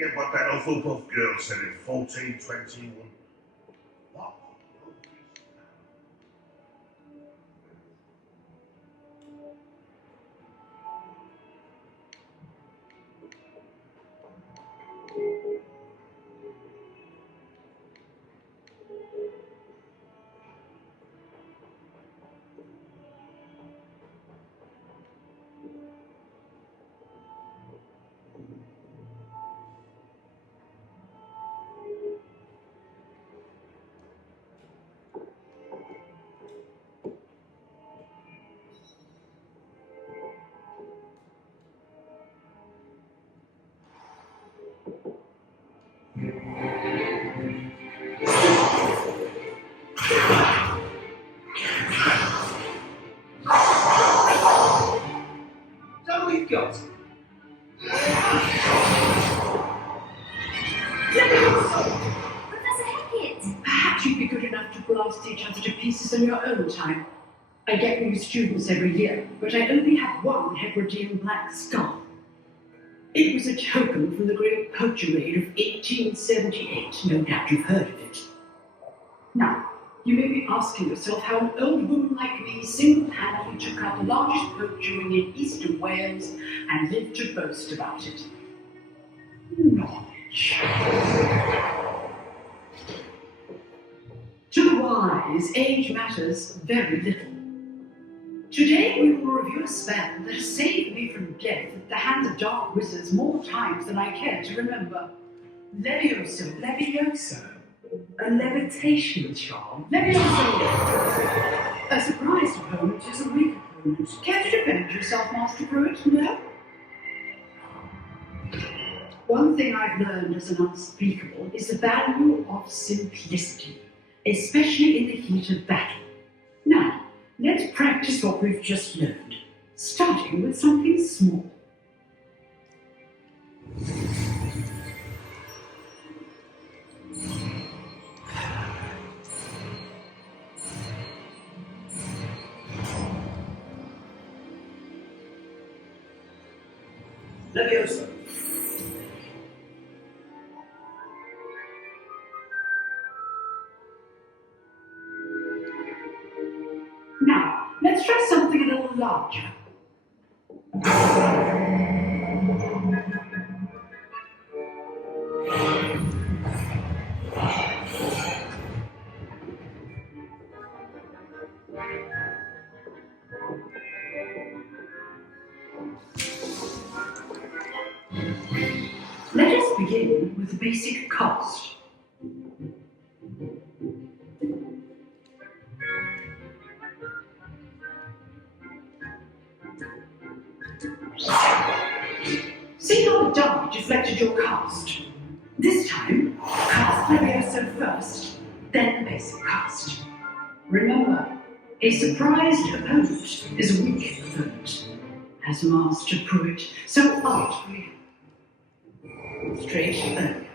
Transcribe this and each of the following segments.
forget what that Hufflepuff girl said in 1421. What? Each other to pieces in your own time. I get new students every year, but I only have one Hebridean black skull. It was a token from the great poacher raid of 1878. No doubt you've heard of it. Now, you may be asking yourself how an old woman like me single-handedly took out the largest poacher ring in eastern Wales and lived to boast about it. Knowledge. To the wise, age matters very little. Today we will review a spell that has saved me from death at the hands of dark wizards more times than I care to remember. Levioso. Levioso? A levitation charm? Levioso. A surprised opponent is a weak opponent. Care to defend yourself, Master Pruitt? No? One thing I've learned as an unspeakable is the value of simplicity, especially in the heat of battle. Now, let's practice what we've just learned, starting with something small. Leviosa. Now, let's try something a little larger. Let us begin with the basic cast. See how the die deflected your cast. This time, cast Levioso first, then the basic cast. Remember, a surprised opponent is a weak opponent, as Master Pruitt so artfully straight earlier.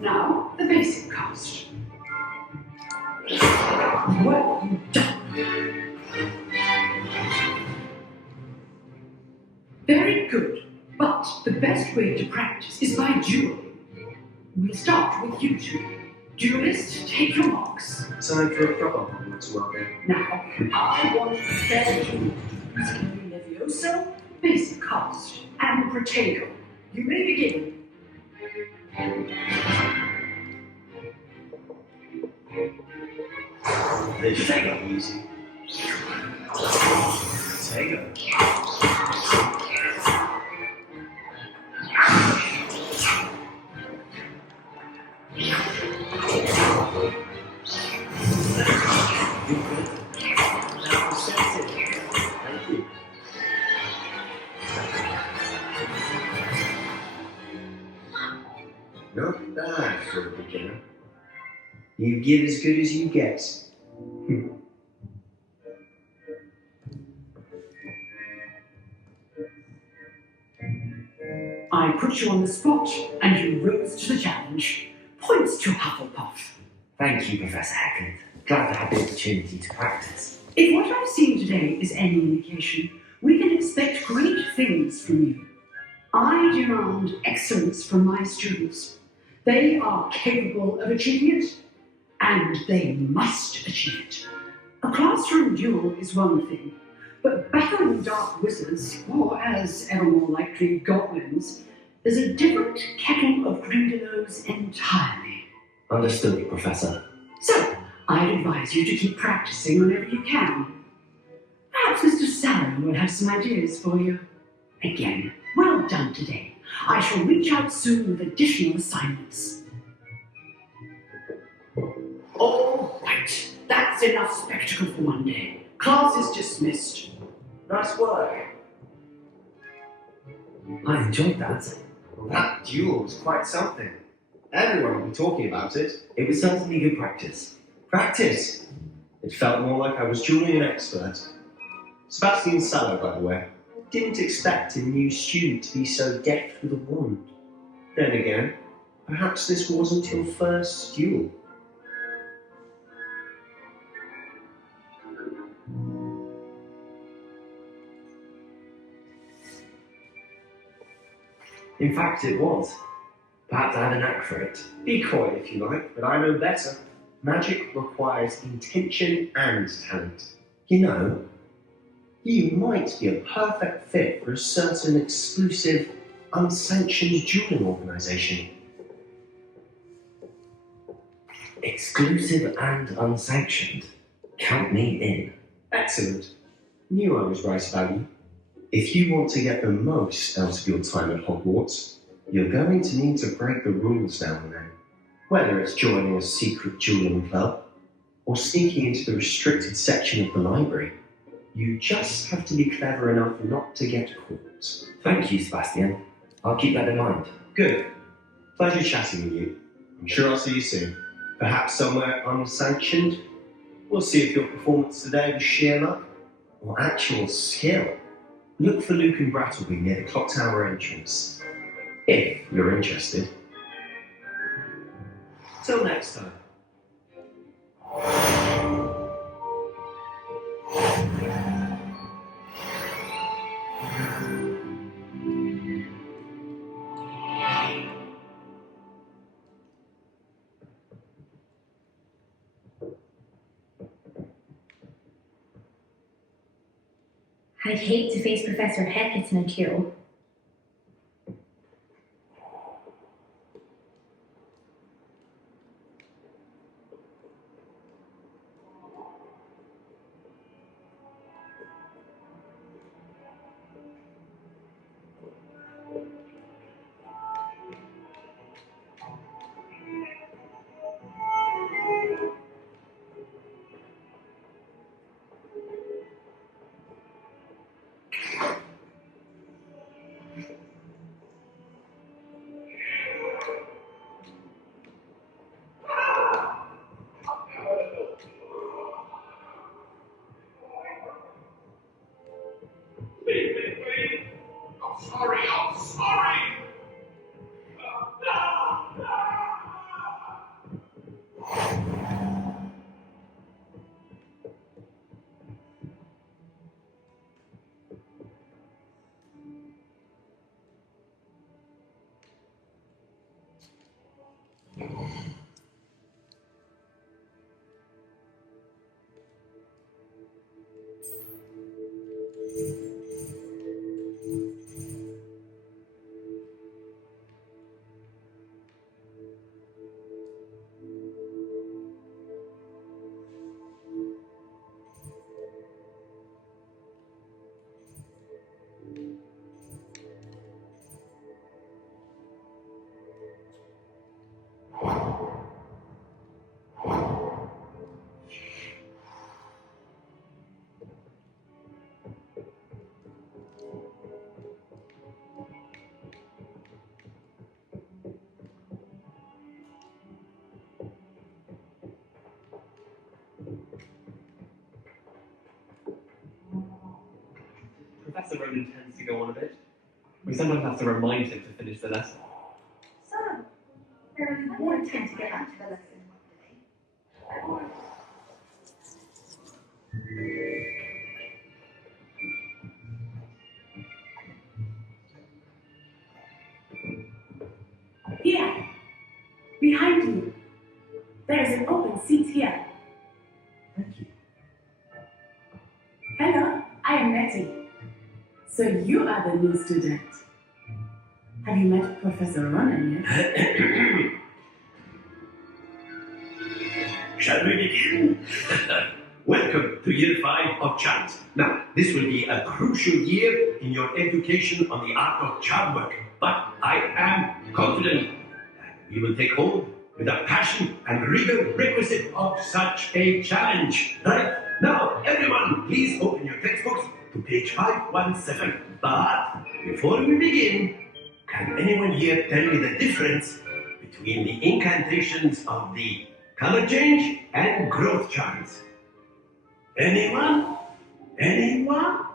Now, the basic cast. Well done. Very good, but the best way to practice is by dueling. We'll start with you two. Duelist, take your marks. Time for a proper Hogwarts welcome. Now, I want a fair duel. Using Levioso, basic cast, and Projector. You may begin. They should go easy. Tego. beginner. You give as good as you get. I put you on the spot, and you rose to the challenge. Points to Hufflepuff. Thank you, Professor Heckland. Glad to have the opportunity to practice. If what I've seen today is any indication, we can expect great things from you. I demand excellence from my students. They are capable of achieving it, and they must achieve it. A classroom duel is one thing, but battling dark wizards, or as ever more likely, goblins, is a different kettle of grindelows entirely. Understood, Professor. So, I'd advise you to keep practicing whenever you can. Perhaps Mr. Sallow will have some ideas for you. Again, well done today. I shall reach out soon with additional assignments. All right, that's enough spectacle for one day. Class is dismissed. Nice work. I enjoyed that. Well, that duel was quite something. Everyone will be talking about it. It was certainly good practice. Practice! It felt more like I was dueling an expert. Sebastian Sallow, by the way, didn't expect a new student to be so deft with a wand. Then again, perhaps this wasn't your first duel. In fact, it was. Perhaps I had a knack for it. Be coy if you like, but I know better. Magic requires intention and talent. You know, you might be a perfect fit for a certain exclusive, unsanctioned dueling organisation. Exclusive and unsanctioned. Count me in. Excellent. Knew I was right about you. If you want to get the most out of your time at Hogwarts, you're going to need to break the rules now and then. Whether it's joining a secret dueling club, or sneaking into the restricted section of the library, you just have to be clever enough not to get caught. Thank you, Sebastian. I'll keep that in mind. Good. Pleasure chatting with you. I'm sure I'll see you soon. Perhaps somewhere unsanctioned. We'll see if your performance today was sheer luck or actual skill. Look for Luke and Brattleby near the clock tower entrance, if you're interested. Till next time. I'd hate to face Professor Heckett in a duel. I'm sorry! Professor Ronan tends to go on a bit. We sometimes have to remind him to finish the lesson. So, there won't tend to get back to the lesson. Here, behind you. There is an open seat here. Thank you. Hello, I am Nettie. So you are the new student. Have you met Professor Ronan yet? Shall we begin? Welcome to Year 5 of Chant. Now, this will be a crucial year in your education on the art of charm work, but I am confident that we will take hold with the passion and rigor requisite of such a challenge. Right? Now, everyone, please open your textbooks to page 517. But before we begin, can anyone here tell me the difference between the incantations of the color change and growth charms? Anyone? Anyone?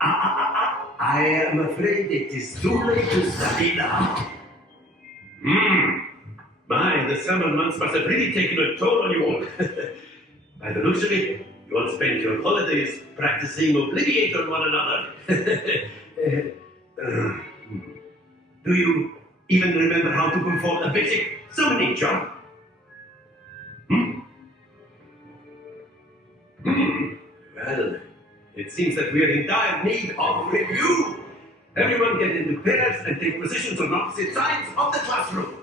I am afraid it is too late to study now. My, the summer months must have really taken a toll on you all. By the looks of it, you all spent your holidays practicing Obliviate on one another. Do you even remember how to perform a basic summoning charm? Well, it seems that we are in dire need of review. Everyone get into pairs and take positions on opposite sides of the classroom.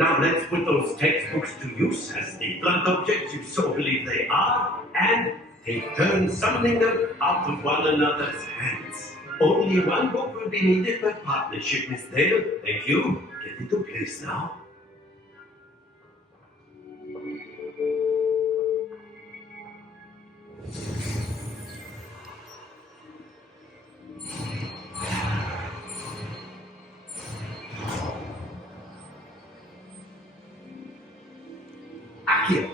Now let's put those textbooks to use as the blunt objects you so believe they are, and take turns summoning them out of one another's hands. Only one book will be needed per partnership, Miss Dale. Thank you. Get into place now. Akio.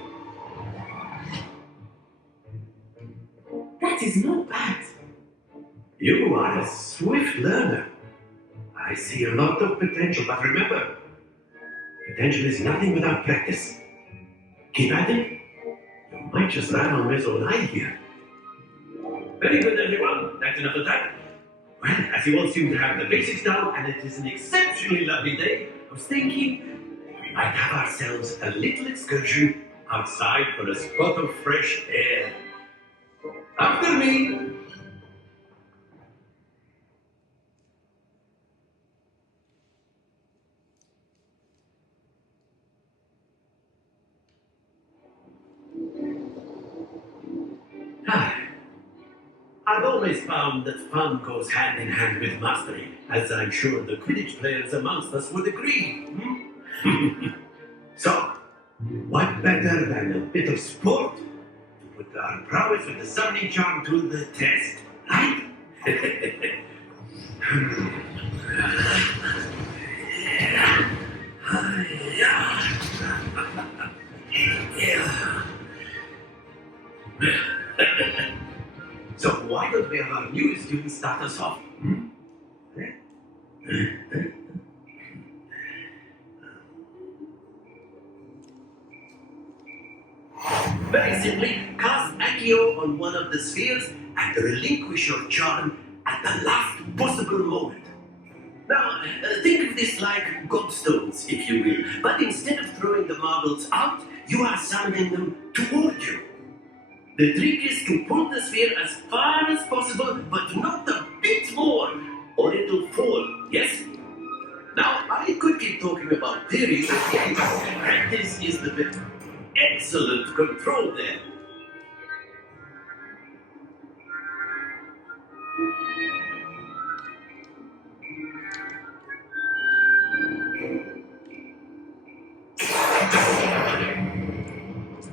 That is not bad. You are a swift learner. I see a lot of potential, but remember, potential is nothing without practice. Keep at it. You might just land on Miss O'Neill here. Very good, everyone. That's enough of that. Well, as you all seem to have the basics down, and it is an exceptionally lovely day, I was thinking we might have ourselves a little excursion outside for a spot of fresh air. After me. I've always found that fun goes hand in hand with mastery, as I'm sure the Quidditch players amongst us would agree. So, what better than a bit of sport to put our prowess with the summoning charm to the test, right? So why don't we have our new students start us off? Very simply, cast Accio on one of the spheres and relinquish your charm at the last possible moment. Now, think of this like gobstones, if you will, but instead of throwing the marbles out, you are summoning them toward you. The trick is to pull the sphere as far as possible, but not a bit more, or it'll fall, yes? Now, I could keep talking about theory, but practice is the bit. Excellent control there.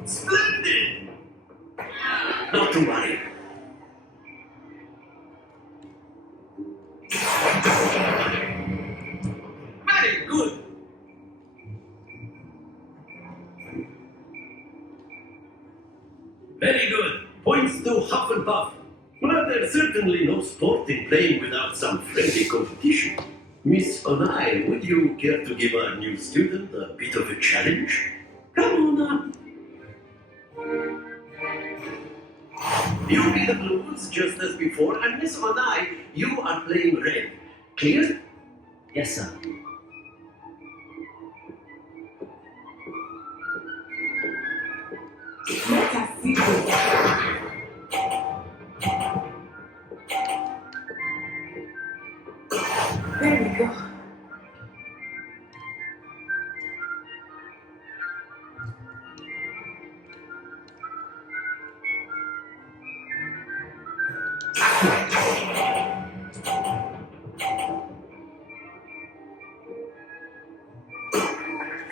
Splendid! Not to worry. Very good. Very good. Points to Hufflepuff. Well, there's certainly no sport in playing without some friendly competition. Miss Onai, would you care to give our new student a bit of a challenge? Come on up. You be the blues just as before, and Miss Onai, you are playing red. Clear? Yes, sir. Let us see this. There we go.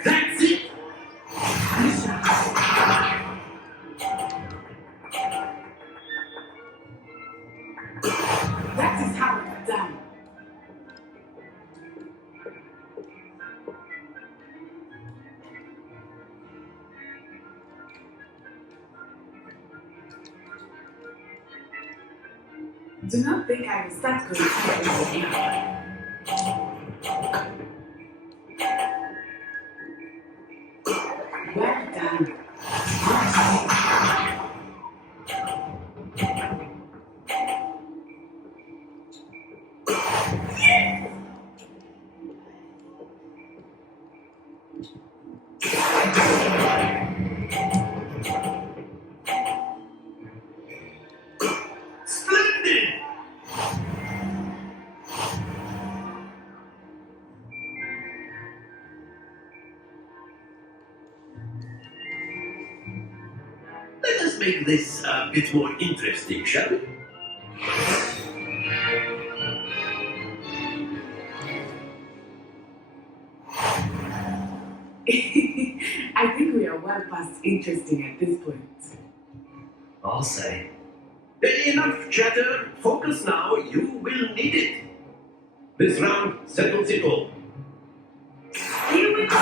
That's it! That is how it's done. Do not think I will start going to now. Well done. Splendid! Let us make this a bit more interesting, shall we? I think we are well past interesting at this point. I'll say. Enough chatter. Focus now. You will need it. This round settles it all. Here we go.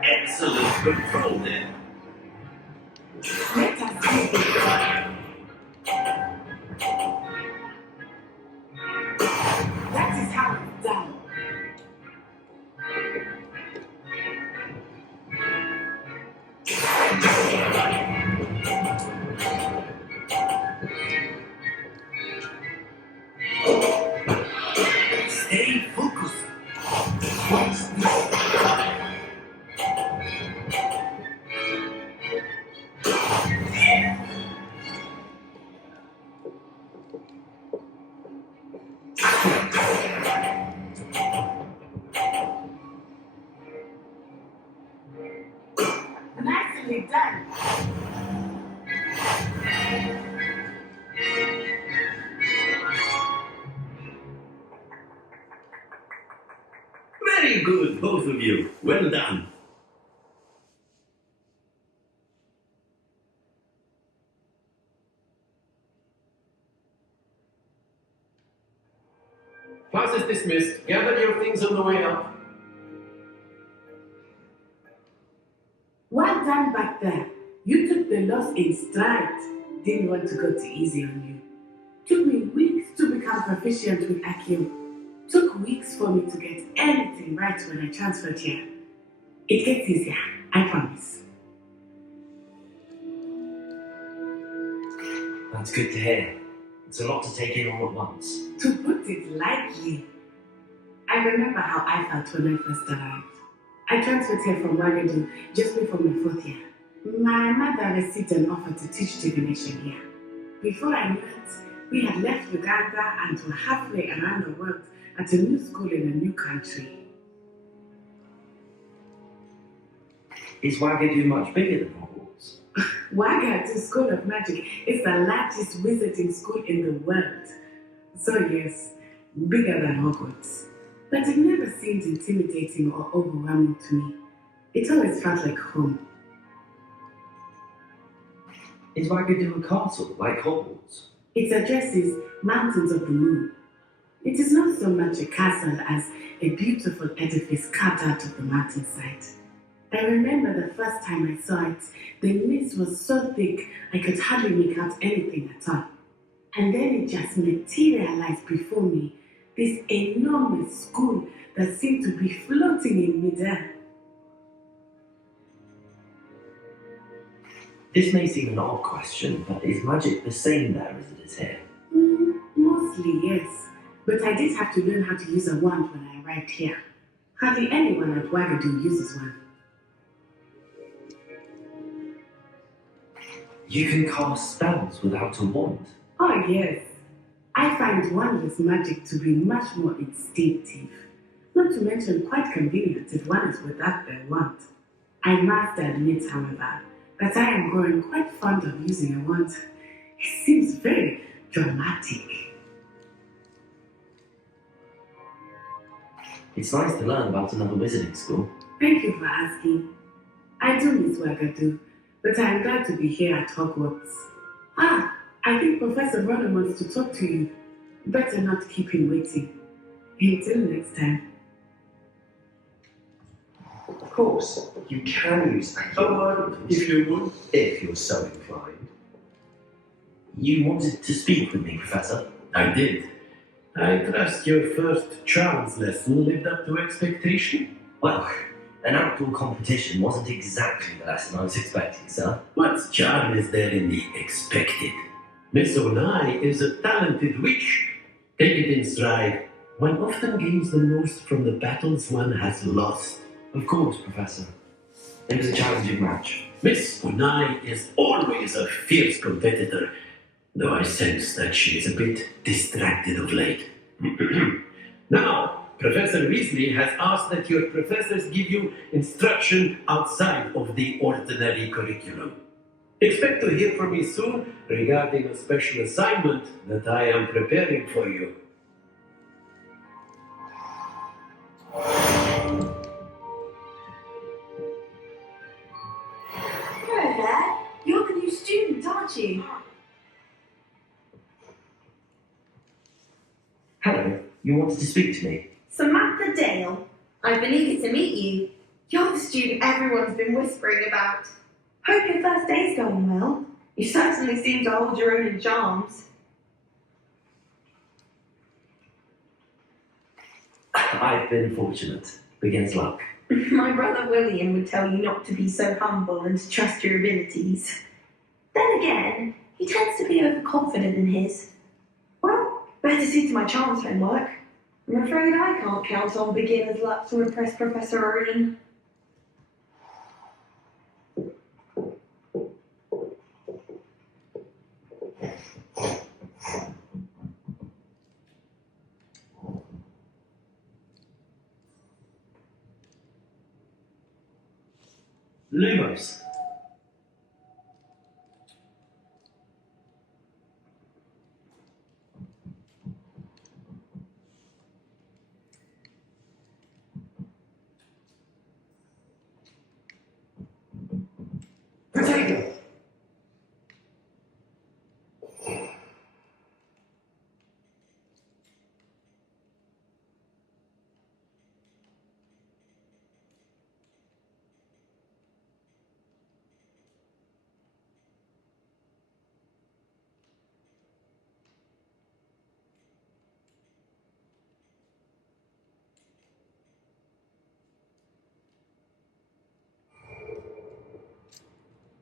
Excellent control there. Let us see this. That is how it's done. Stay focused. Watch this. Nicely done. Very good, both of you. Well done. Class is dismissed. Gather your things on the way up. Well done back there. You took the loss in stride. Didn't want to go too easy on you. Took me weeks to become proficient with Akio. Took weeks for me to get anything right when I transferred here. It gets easier, I promise. That's good to hear. It's a lot to take in all at once. To put it lightly, I remember how I felt when I first arrived. I transferred here from Wagadu just before my 4th year. My mother received an offer to teach divination here. Before I knew it, we had left Uganda and were halfway around the world at a new school in a new country. Is Wagadu much bigger than Hogwarts? Wagadu School of Magic is the largest wizarding school in the world. So yes, bigger than Hogwarts. But it never seemed intimidating or overwhelming to me. It always felt like home. Is Wagadu a castle like Hogwarts? It addresses Mountains of the Moon. It is not so much a castle as a beautiful edifice carved out of the mountainside. I remember the first time I saw it, the mist was so thick I could hardly make out anything at all. And then it just materialized before me, this enormous school that seemed to be floating in midair. This may seem an odd question, but is magic the same there as it is here? Mostly, yes. But I did have to learn how to use a wand when I arrived here. Hardly anyone at Wagadu uses one. You can cast spells without a wand. Oh, yes. I find wandless magic to be much more instinctive. Not to mention quite convenient if one is without their wand. I must admit, however, that I am growing quite fond of using a wand. It seems very dramatic. It's nice to learn about another wizarding school. Thank you for asking. I do miss Wagadu, but I am glad to be here at Hogwarts. I think Professor Ronan wants to talk to you. Better not keep him waiting. Until next time. Of course, you can use If you would. if you're so inclined. You wanted to speak with me, Professor? I did. I trust your first charms lesson lived up to expectation. Well, an outdoor competition wasn't exactly the lesson I was expecting, sir. What charm is there in the expected? Miss Onai is a talented witch. Take it in stride. One often gains the most from the battles one has lost. Of course, Professor. It was a challenging match. Miss Onai is always a fierce competitor, though I sense that she is a bit distracted of late. Now, Professor Weasley has asked that your professors give you instruction outside of the ordinary curriculum. Expect to hear from me soon regarding a special assignment that I am preparing for you. Hello there. You're the new student, aren't you? Hello, you wanted to speak to me? Samantha Dale. I've been eager to meet you. You're the student everyone's been whispering about. Hope your first day's going well. You certainly seem to hold your own in charms. I've been fortunate. Beginner's luck. My brother William would tell you not to be so humble and to trust your abilities. Then again, he tends to be overconfident in his. Well, better see to my charms homework. I'm afraid I can't count on beginner's luck to impress Professor Ronan. Lumens. Projector!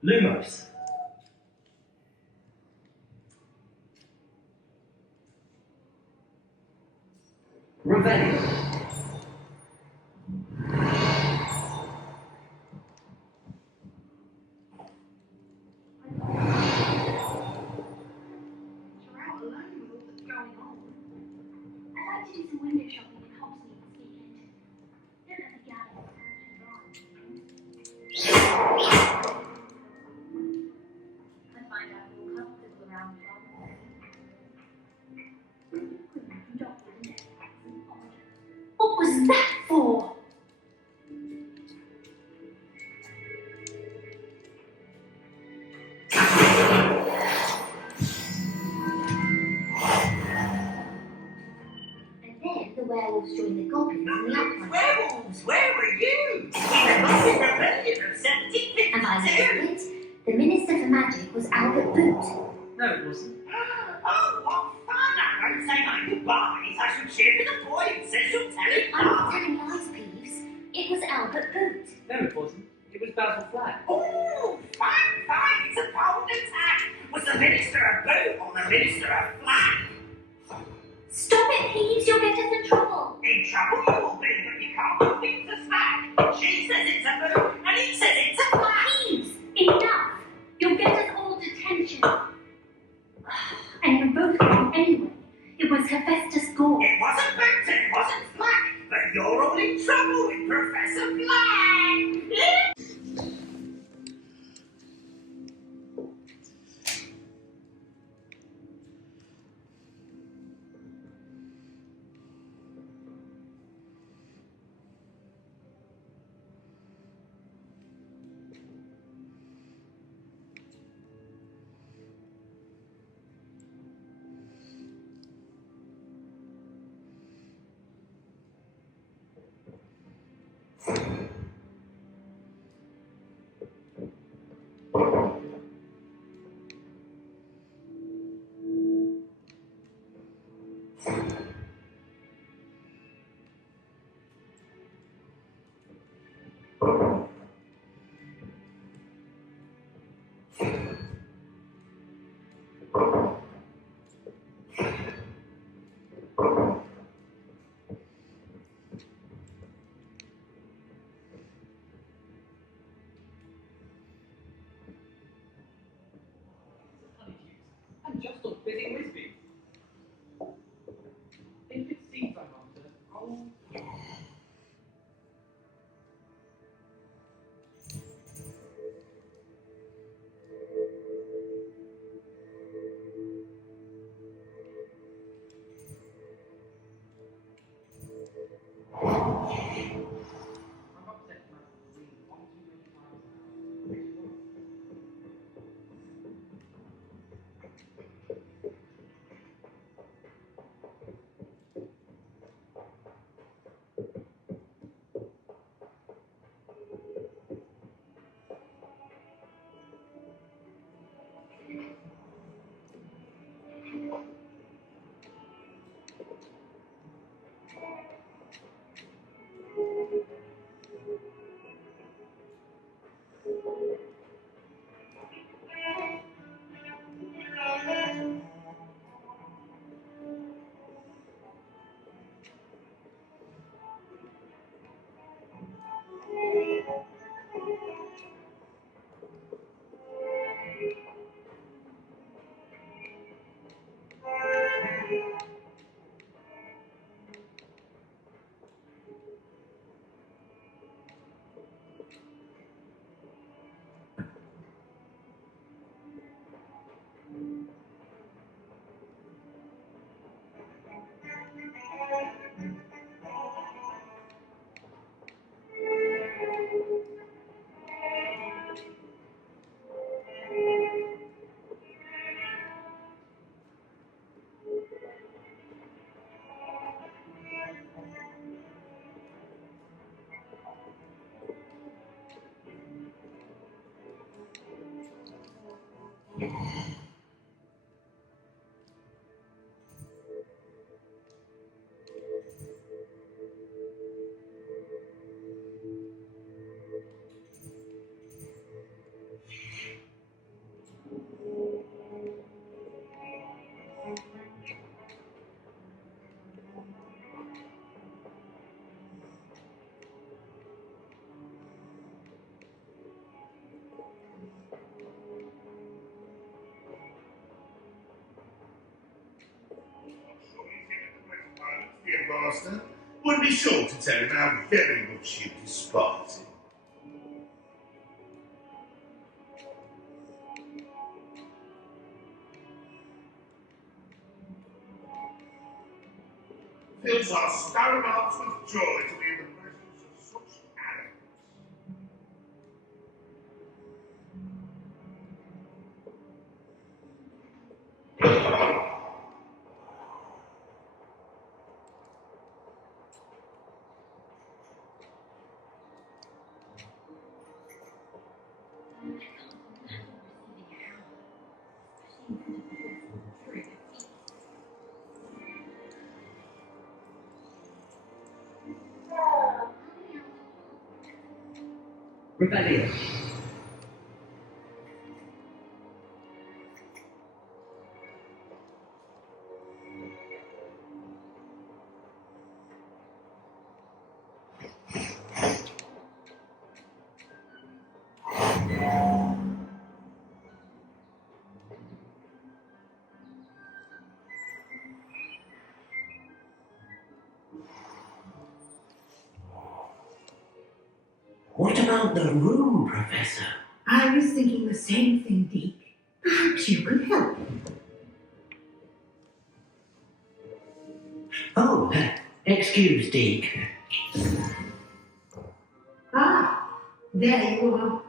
Lumens. Revelio. You're out alone with all that's going on. I'd like to do some window shopping in Hogsmeade this weekend. Don't let me get out of it. werewolves joined the goblins in the uplands. Werewolves, where were you? In the massive rebellion of 1752. And by the end of it, the Minister for Magic was Albert Boot. No, it wasn't. Oh, what fun! I won't say my goodbyes. I shall cheer for the boy and say she'll tell him. I'm not telling lies, Peeves. It was Albert Boot. No, it wasn't. It was Basil Flag. Oh, fine, it's a bold attack. Was the Minister a boot or the Minister a flag? Stop it, Peeves. You'll get us in trouble. In trouble you will be, but you can't put things to smack. She says it's a boot, and he says it's a flag. Peeves, enough. You'll get us all detention. And you're both wrong anyway. It was Hephaestus Gore. It wasn't boot and it wasn't flag, but you're all in trouble with Professor Flag. I'm just not busy with me. If it seems I'm after, I'll... I'm upset about seeing one too many times now. The master would be sure to tell him how very much you despise him. Fills our stone hearts with joy to be in the presence of such arrogance. Rebellion. What about the room, Professor? I was thinking the same thing, Deke. Perhaps you could help. Oh, excuse, Deke. Ah, there you are.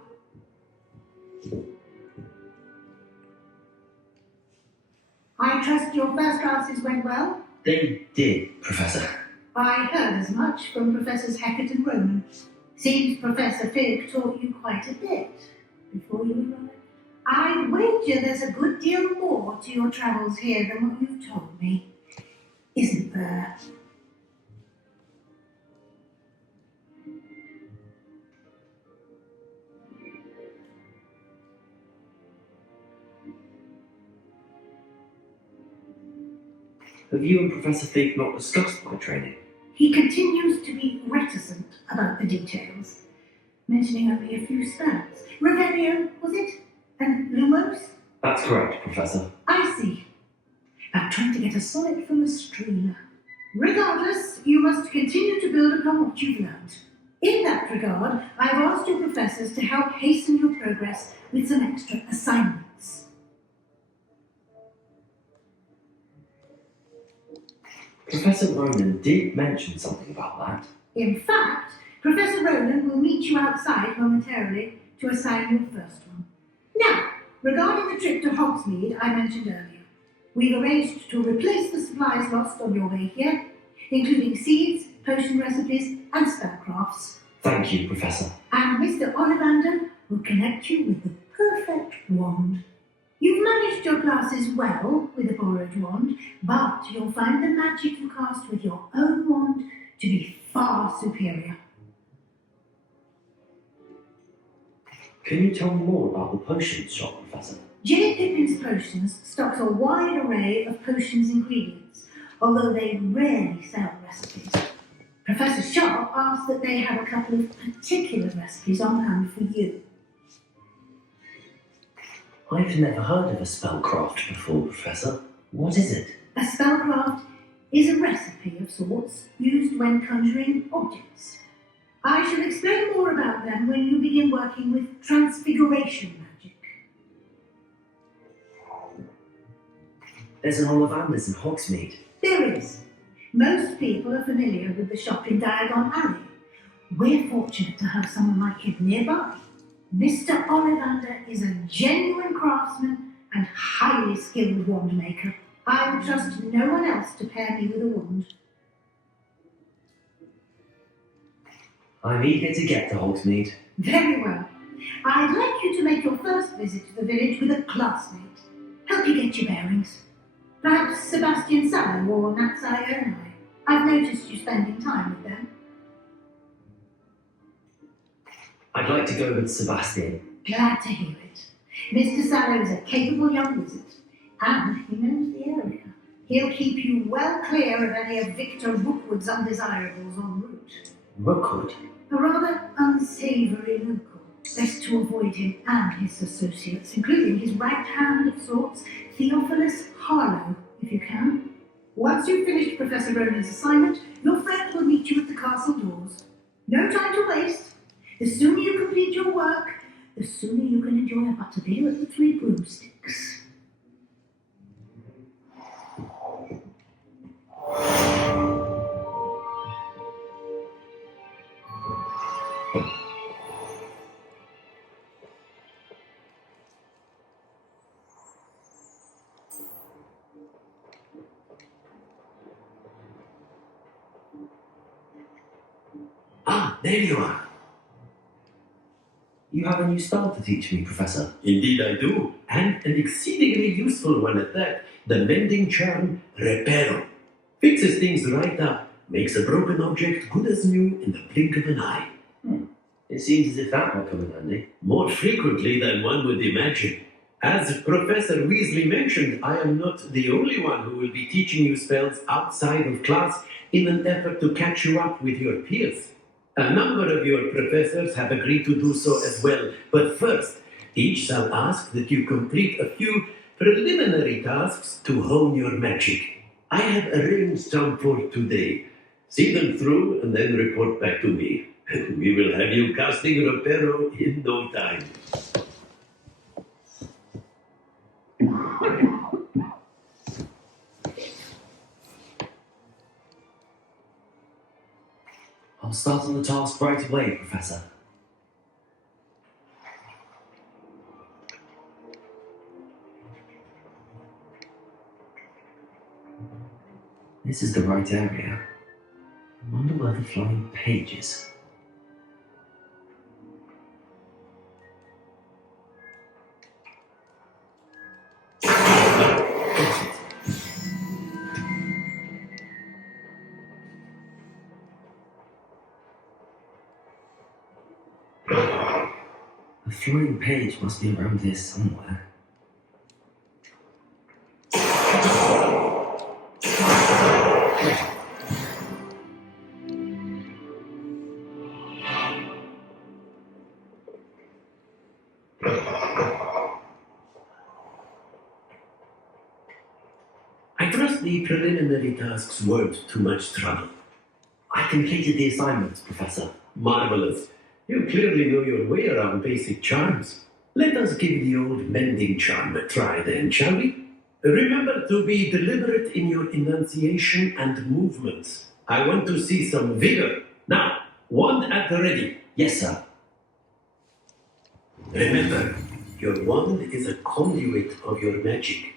I trust your first classes went well? They did, Professor. I heard as much from Professors Hackett and Roman. Seems Professor Fig taught you quite a bit before you arrived. I wager there's a good deal more to your travels here than what you've told me. Isn't there? Have you and Professor Fig not discussed my training? He continues to be reticent about the details, mentioning only a few spells. Revelio, was it? And Lumos? That's correct, Professor. I see. About trying to get a solid from a streamer. Regardless, you must continue to build upon what you've learned. In that regard, I've asked your professors to help hasten your progress with some extra assignments. Professor Ronan did mention something about that. In fact, Professor Ronan will meet you outside momentarily to assign your first one. Now, regarding the trip to Hogsmeade I mentioned earlier, we've arranged to replace the supplies lost on your way here, including seeds, potion recipes, and spellcrafts. Thank you, Professor. And Mr. Ollivander will connect you with the perfect wand. You've managed your classes well with a borrowed wand, but you'll find the magic you cast with your own wand to be far superior. Can you tell me more about the potions shop, Professor? J. Pippin's Potions stocks a wide array of potions ingredients, although they rarely sell recipes. Professor Sharp asked that they have a couple of particular recipes on hand for you. I've never heard of a spellcraft before, Professor. What is it? A spellcraft is a recipe of sorts used when conjuring objects. I shall explain more about them when you begin working with transfiguration magic. There's an Ollivander's in Hogsmeade. There is. Most people are familiar with the shop in Diagon Alley. We're fortunate to have someone like him nearby. Mr. Ollivander is a genuine craftsman and highly skilled wand maker. I would trust no one else to pair me with a wand. I'm eager to get to Hogsmeade. Very well. I'd like you to make your first visit to the village with a classmate. Help you get your bearings. Perhaps Sebastian Sallow or Natsai Onai. I've noticed you spending time with them. I'd like to go with Sebastian. Glad to hear it. Mr. Sallow is a capable young wizard, and he knows the area. He'll keep you well clear of any of Victor Rookwood's undesirables en route. Rookwood? A rather unsavoury local. Best to avoid him and his associates, including his right hand of sorts, Theophilus Harlow, if you can. Once you've finished Professor Ronan's assignment, your friend will meet you at the castle doors. No time to waste. The sooner you complete your work, the sooner you can enjoy a butterbeer at the Three Broomsticks. Ah, there you are. You have a new spell to teach me, Professor. Indeed I do, and an exceedingly useful one at that. The mending charm Reparo. Fixes things right up, makes a broken object good as new in the blink of an eye. It seems as if that might come in handy. More frequently than one would imagine. As Professor Weasley mentioned, I am not the only one who will be teaching you spells outside of class in an effort to catch you up with your peers. A number of your professors have agreed to do so as well, but first, each shall ask that you complete a few preliminary tasks to hone your magic. I have arranged some for today. See them through and then report back to me. We will have you casting Reparo in no time. I'll start on the task right away, Professor. This is the right area. I wonder where the flying page is. The flying page must be around here somewhere. I trust the preliminary tasks weren't too much trouble. I completed the assignments, Professor. Marvelous. You clearly know your way around basic charms. Let us give the old mending charm a try then, shall we? Remember to be deliberate in your enunciation and movements. I want to see some vigor. Now, wand at the ready. Yes, sir. Remember, your wand is a conduit of your magic.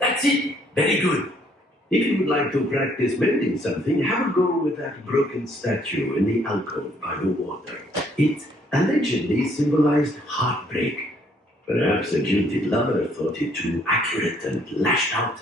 That's it. Very good. If you would like to practice mending something, have a go with that broken statue in the alcove by the water. It allegedly symbolized heartbreak. Perhaps a guilty lover thought it too accurate and lashed out.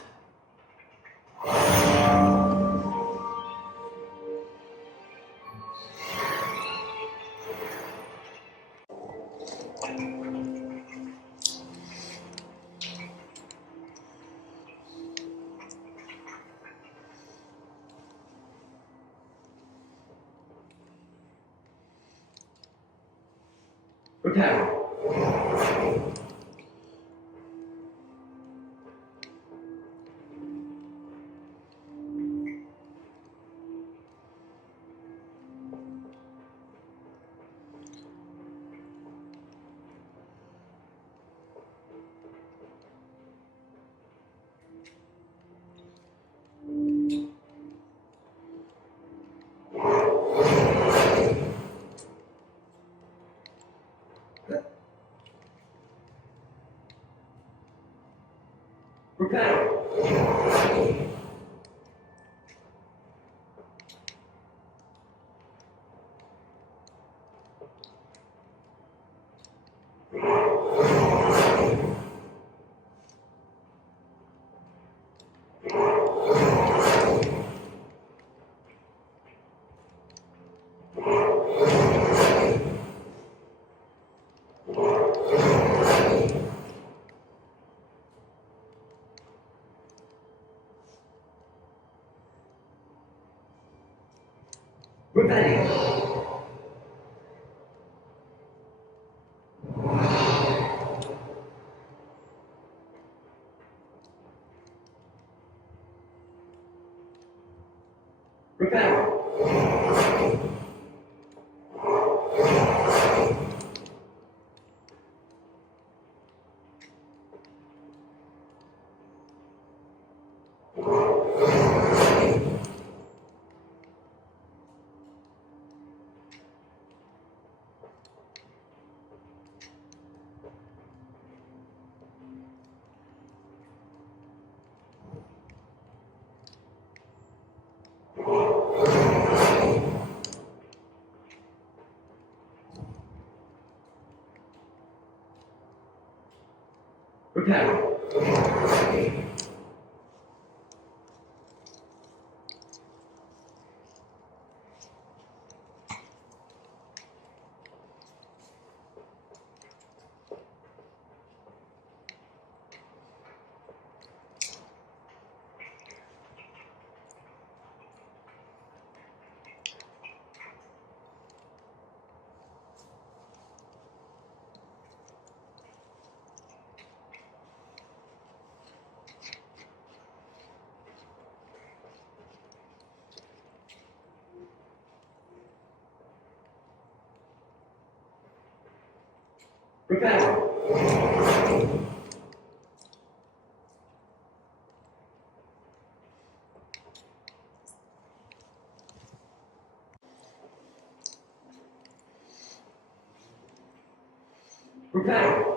Prepare. Prepare. Ready. Prepare. Prepare. Prepare. Prepare.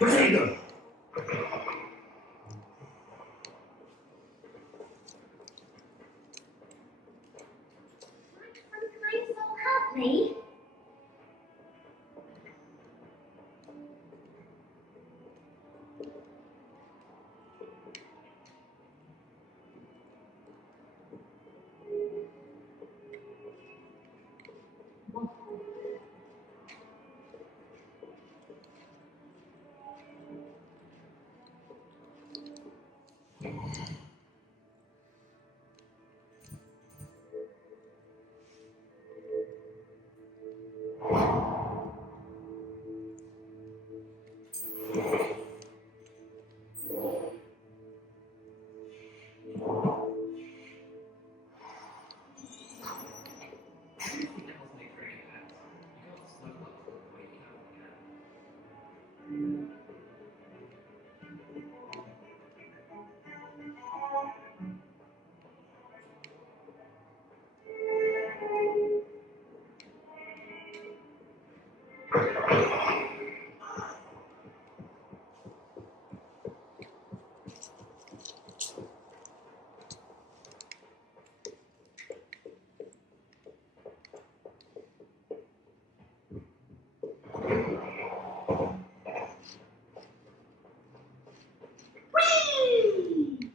Projector! Sometimes so help me. Whee!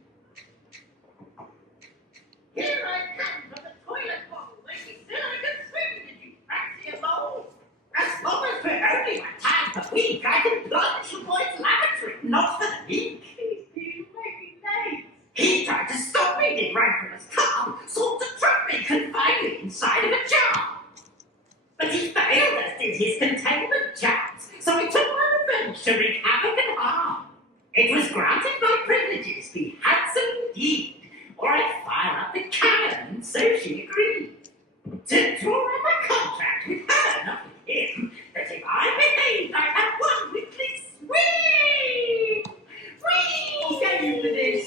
Here I come from the toilet bowl, where she said I could swim, did you fancy a bowl? As long as we're only 1 time per week, I can plunge the boy's lavatory, not for the week. He's been making late. He tried to stop me, did right from his car, sought to trap me, confine me inside of a jar. But he failed us, did his containment jams, so he took my revenge to wreak havoc and harm. It was granted my privileges be handsome indeed, or I'd fire up the cannon, so she agreed. To draw up a contract with her, not with him, that if I behaved, I'd have 1 weekly swim! Whee! I'll get you for this.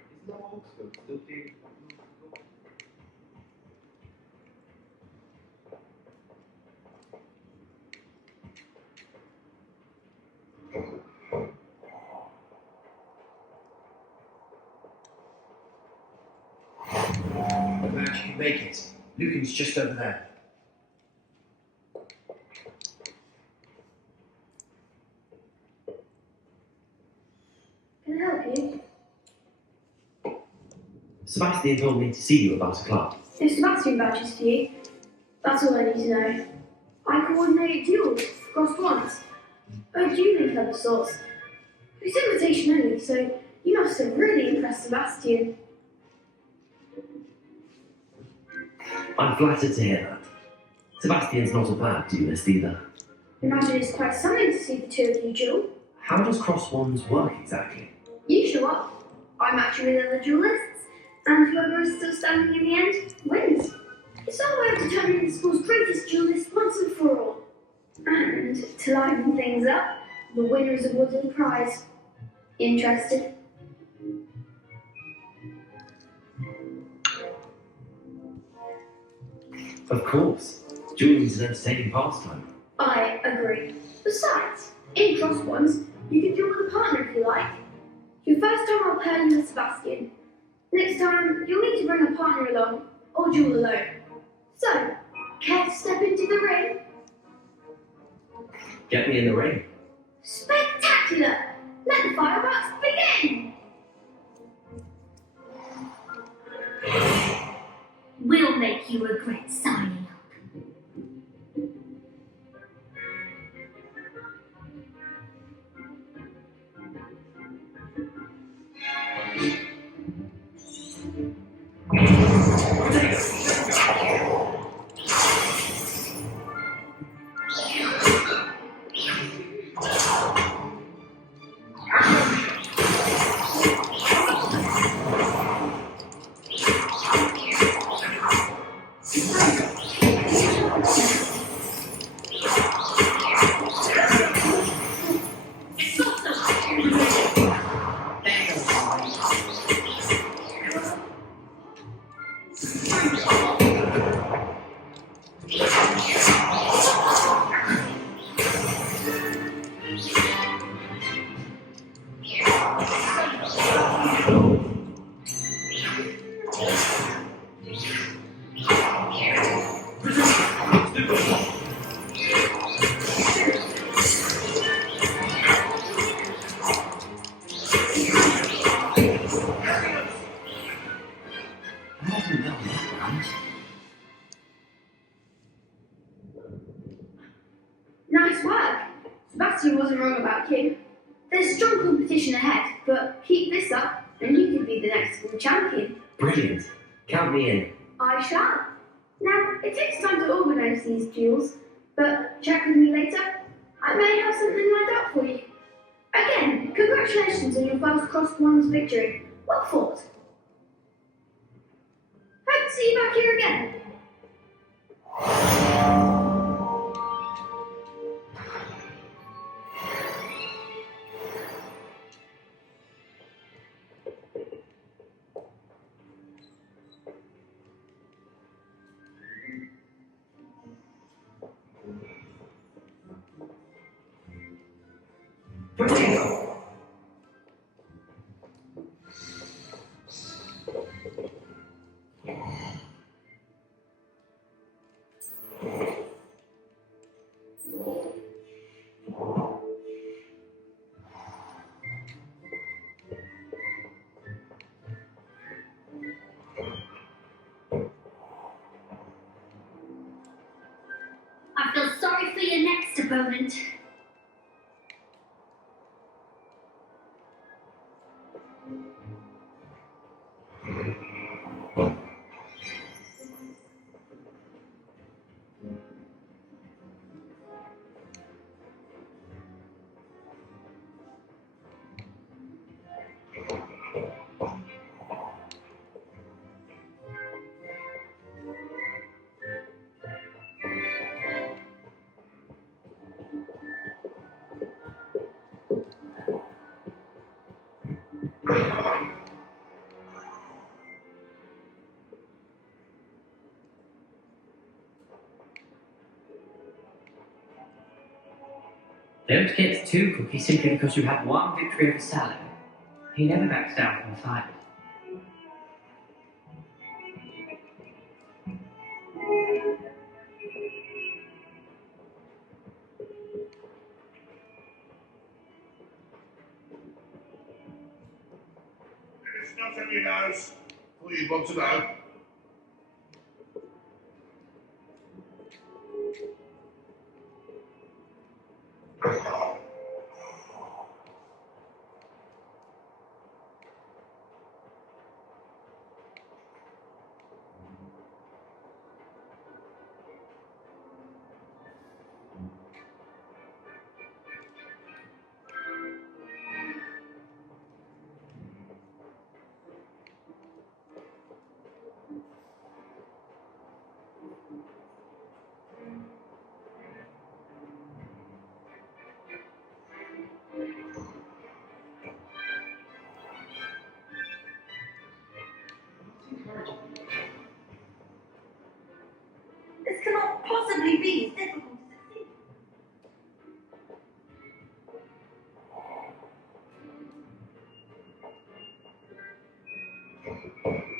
Is no Oxford still dealing make it. Lucan's just over there. Can I help you? Sebastian told me to see you about a club. If Sebastian vouches for you, that's all I need to know. I coordinate duels across once. A dueling club of sorts. It's invitation only, so you must have really impressed Sebastian. I'm flattered to hear that. Sebastian's not a bad duelist either. Imagine it's quite something to see the two of you duel. How does cross wands work exactly? You show up, I match you with other duelists, and whoever is still standing in the end wins. It's our way of determining the school's greatest duelist once and for all. And to liven things up, the winner is awarded a prize. Interested? Of course. Dueling's an entertaining pastime. I agree. Besides, in cross ones, you can duel with a partner if you like. Your first time I'll pair you with Sebastian. Next time, you'll need to bring a partner along, or duel alone. So, care to step into the ring? Get me in the ring. Spectacular! Let the fireworks begin! We'll make you regret signing up. Nice work. Sebastian wasn't wrong about you. There's strong competition ahead, but keep this up and you could be the next school champion. Brilliant. Count me in. I shall. Now, it takes time to organise these duels, but check with me later. I may have something lined up for you. Again, congratulations on your first cross ones victory. Well fought. Hope to see you back here again. Projector. I feel sorry for your next opponent. Don't get too cocky simply because you had one victory over Salim. He never backs down from the fight. Not up your nose. All you want to know. This cannot possibly be as difficult as it seems.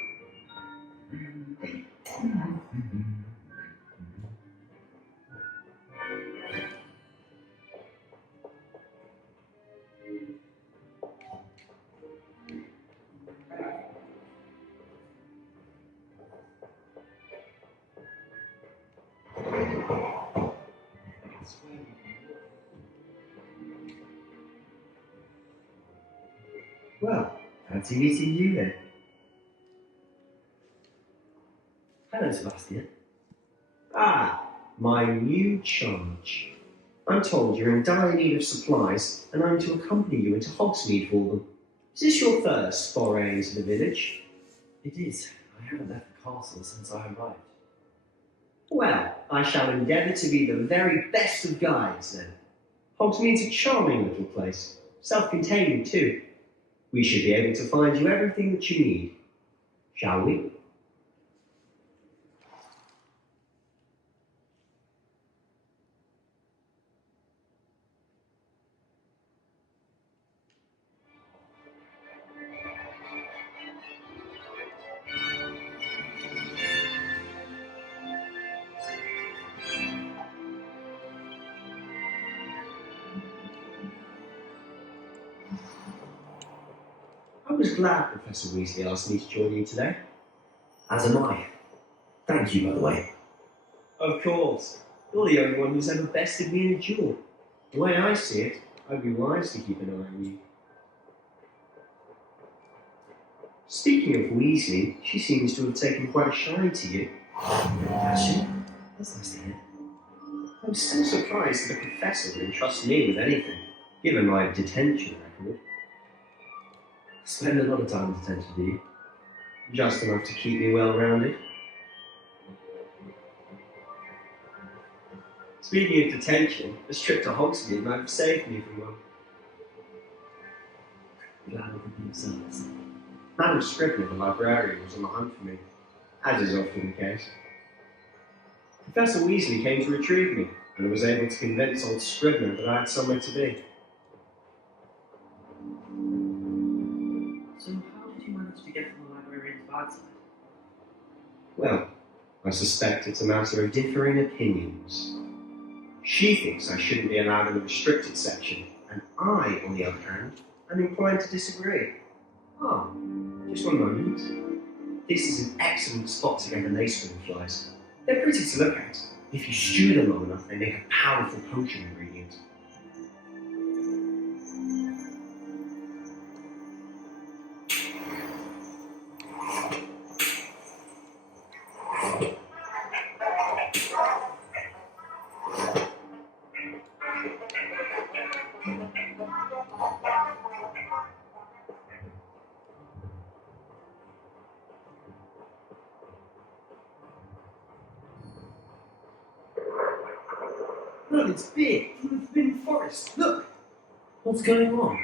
Well, fancy meeting you then. Hello, Sebastian. Ah, my new charge. I'm told you're in dire need of supplies, and I'm to accompany you into Hogsmeade for them. Is this your first foray into the village? It is. I haven't left the castle since I arrived. Well, I shall endeavour to be the very best of guides then. Hogsmeade's a charming little place, self-contained too. We should be able to find you everything that you need. Shall we? I was glad Professor Weasley asked me to join you today. As am I. Thank you, by the way. Of course. You're the only one who's ever bested me in a duel. The way I see it, I'd be wise to keep an eye on you. Speaking of Weasley, she seems to have taken quite a shine to you. Has she? That's nice to hear. I'm still surprised that a professor would entrust me with anything, given my detention record. Spend a lot of time in detention, do you? Just enough to keep me well-rounded. Speaking of detention, this trip to Hogsmeade might have saved me from one. Glad I could be of service. Madam Scribner, the librarian, was on the hunt for me, as is often the case. Professor Weasley came to retrieve me, and was able to convince old Scribner that I had somewhere to be. So how did you manage to get from the librarian's bad side? Well, I suspect it's a matter of differing opinions. She thinks I shouldn't be allowed in the restricted section, and I, on the other hand, am inclined to disagree. Oh, just one moment. This is an excellent spot to get the lace flies. They're pretty to look at. If you stew them long enough, they make a powerful potion ingredient. Look, it's big. Full of thin forest. Look! What's going on?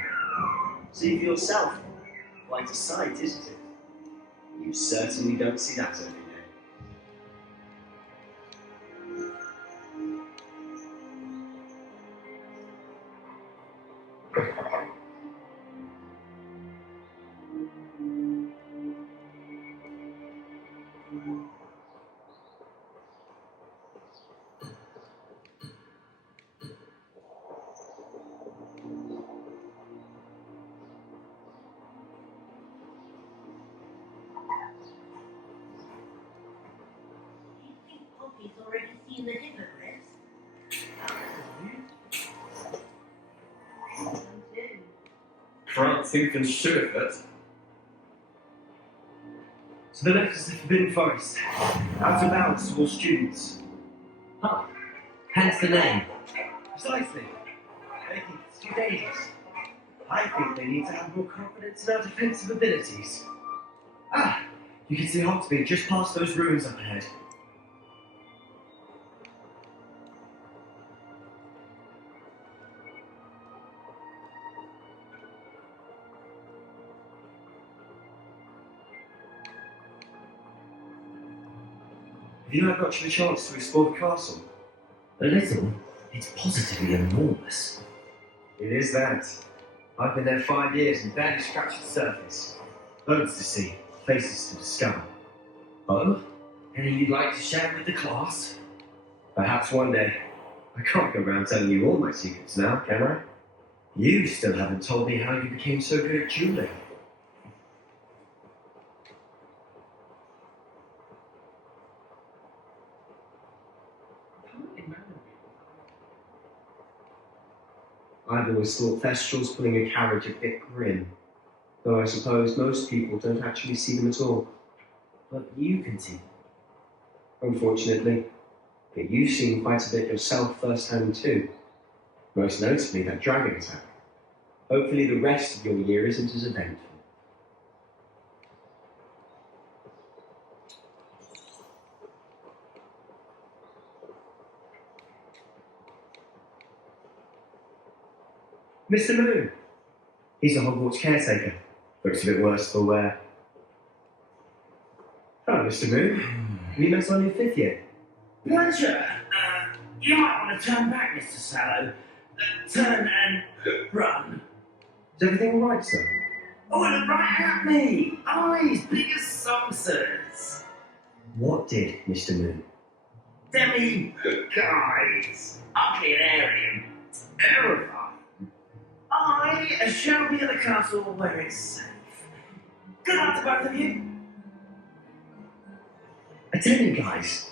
See for yourself. Quite a sight, isn't it? You certainly don't see that every day. Pinky and the Hippogriffs. Prancing and Sugarfoot. To the left is the Forbidden Forest, out of bounds to all students. Ah, hence the name. Precisely. They think it's too dangerous. I think they need to have more confidence in our defensive abilities. Ah, you can see Hogsmeade just past those ruins up ahead. Have you had much of a chance to explore the castle? A little. It's positively enormous. It is that. I've been there 5 years and barely scratched the surface. Loads to see, places to discover. Oh? Any you'd like to share with the class? Perhaps one day. I can't go around telling you all my secrets now, can I? You still haven't told me how you became so good at dueling. I've always thought Thestrals pulling a carriage a bit grim, though I suppose most people don't actually see them at all. But you can see them. Unfortunately. But you've seen quite a bit yourself firsthand too. Most notably that dragon attack. Hopefully the rest of your year isn't as eventful. Mr. Moon. He's the Hogwarts caretaker. Looks a bit worse for wear. Hello, Mr. Moon. Have you met our new 5th year? Pleasure. You might want to turn back, Mr. Sallow. Turn and run. Is everything all right, sir? Oh, and look right at me. Eyes big as saucers. What did, Mr. Moon? Demi guys. Ugly and airy and terrifying. I shall be at the castle where it's safe. Good luck to both of you. Attending, guys.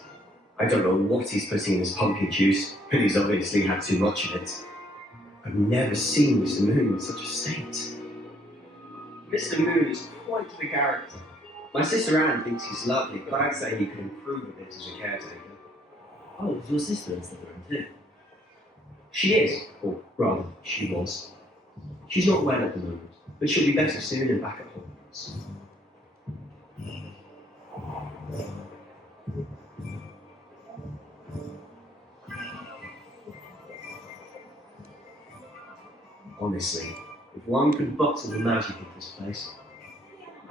I don't know what he's putting in his pumpkin juice, but he's obviously had too much of it. I've never seen Mr. Moon in such a state. Mr. Moon is quite the character. My sister Anne thinks he's lovely, but I'd say he could improve a bit as a caretaker. Oh, is your sister in Slytherin too? She is, or rather, she was. She's not well at the moment, but she'll be better soon and back at Hogwarts. Honestly, if one could bottle the magic of this place,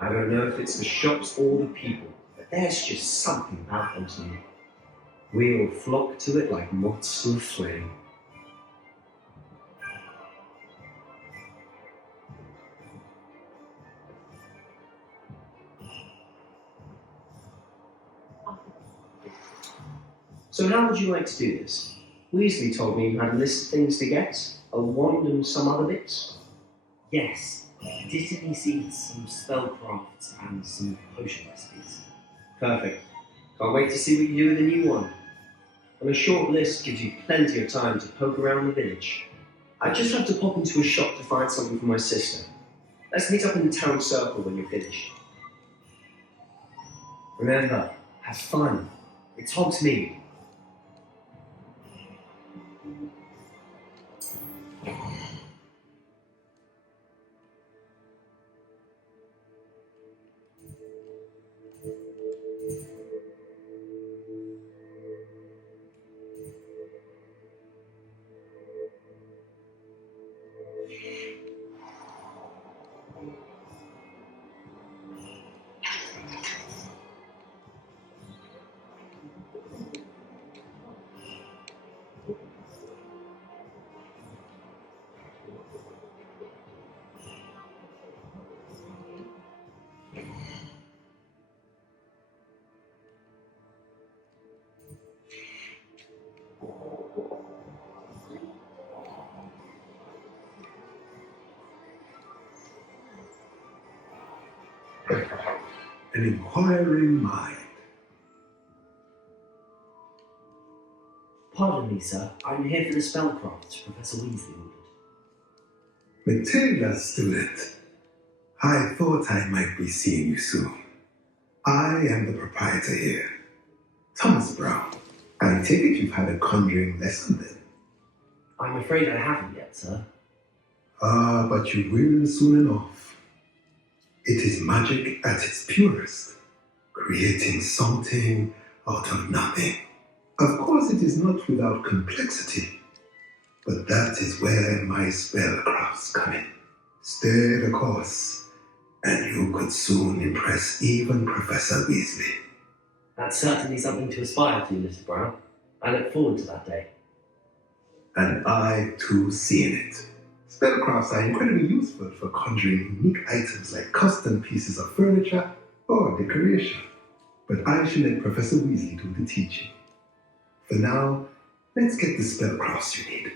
I don't know if it's the shops or the people, but there's just something about them to me. We all flock to it like moths to a flame. So how would you like to do this? Weasley told me you had a list of things to get, a wand and some other bits. Yes. Digitally seeds, some spellcrafts, and some potion recipes. Perfect. Can't wait to see what you do with the new one. And a short list gives you plenty of time to poke around the village. I just have to pop into a shop to find something for my sister. Let's meet up in the town circle when you're finished. Remember, have fun. It's Hogsmeade. An inquiring mind. sir. I'm here for the spellcraft Professor Weasley ordered. Matilda, student. I thought I might be seeing you soon. I am the proprietor here, Thomas Brown. I take it you've had a conjuring lesson then? I'm afraid I haven't yet, sir. But you will soon enough. It is magic at its purest, creating something out of nothing. Of course, it is not without complexity, but that is where my spellcrafts come in. Stay the course, and you could soon impress even Professor Weasley. That's certainly something to aspire to, Mr. Brown. I look forward to that day. And I too see in it. Spellcrafts are incredibly useful for conjuring unique items like custom pieces of furniture or decoration. But I shall let Professor Weasley do the teaching. For now, let's get the spellcrafts you need.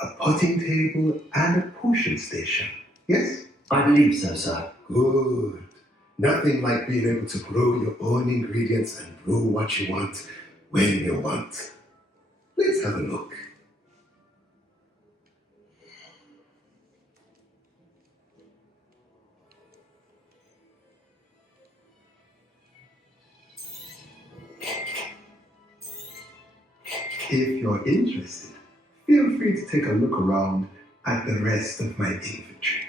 A potting table and a potion station. Yes? I believe so, sir. Good. Nothing like being able to grow your own ingredients and brew what you want when you want. Let's have a look. If you're interested, feel free to take a look around at the rest of my inventory.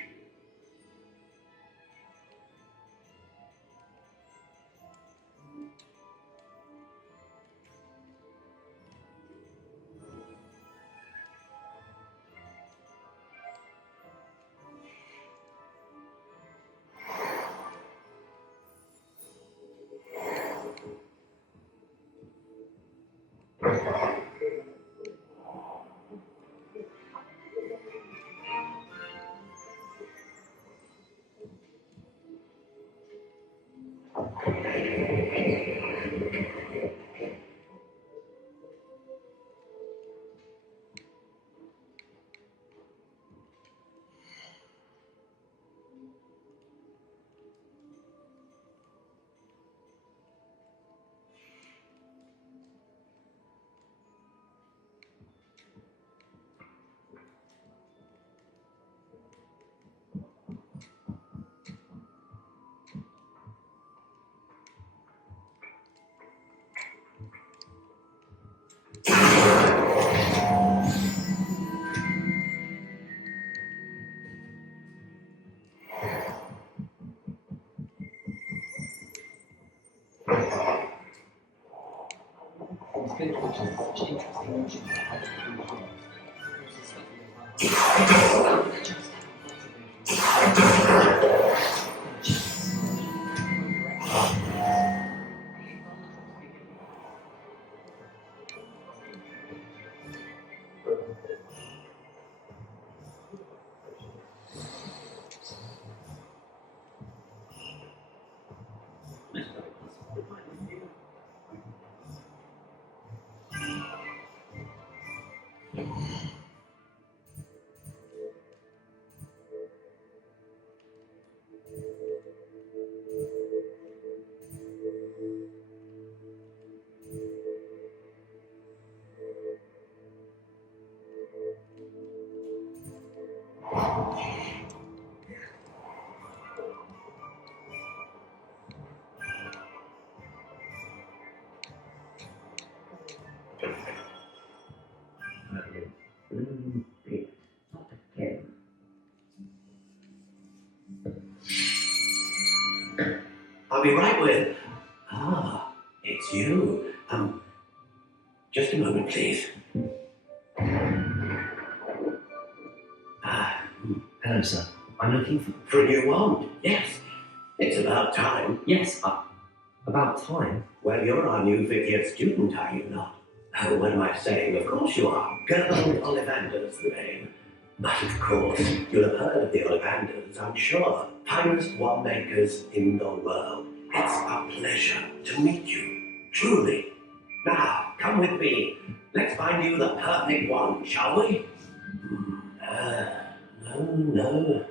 I'll be right with. Ah, it's you. Just a moment, please. Hello, sir. I'm looking For a new wand, yes. It's about time. Yes, about time. Well, you're our new 50th student, are you not? Oh, what am I saying? Of course you are. Girl Ollivander's the name. But of course, you'll have heard of the Ollivanders, I'm sure. Finest wand makers in the world. It's a pleasure to meet you, truly. Now, come with me. Let's find you the perfect wand, shall we? No,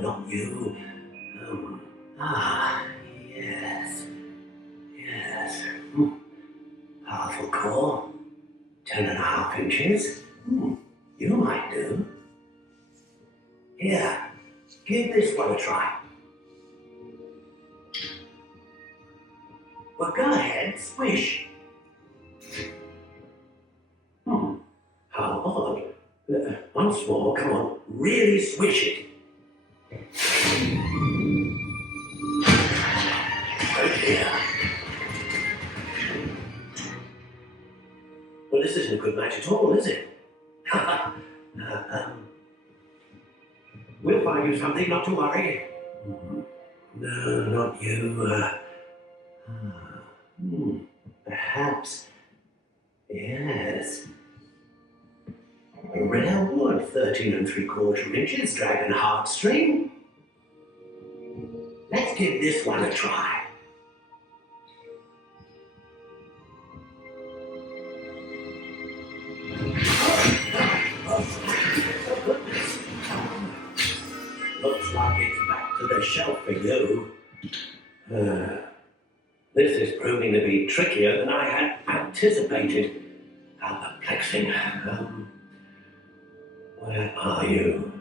not you. Yes. Powerful core. 10.5 inches. You might do. Here, give this one a try. Well, go ahead, swish. How odd. Once more, come on, really swish it. Oh dear. Well, this isn't a good match at all, is it? We'll find you something, not to worry. No, not you. Perhaps. Yes. A rare wood, 13 3/4 inches, dragon heartstring. Let's give this one a try. Looks like it's back to the shelf for you. This is proving to be trickier than I had anticipated. How perplexing. Where are you?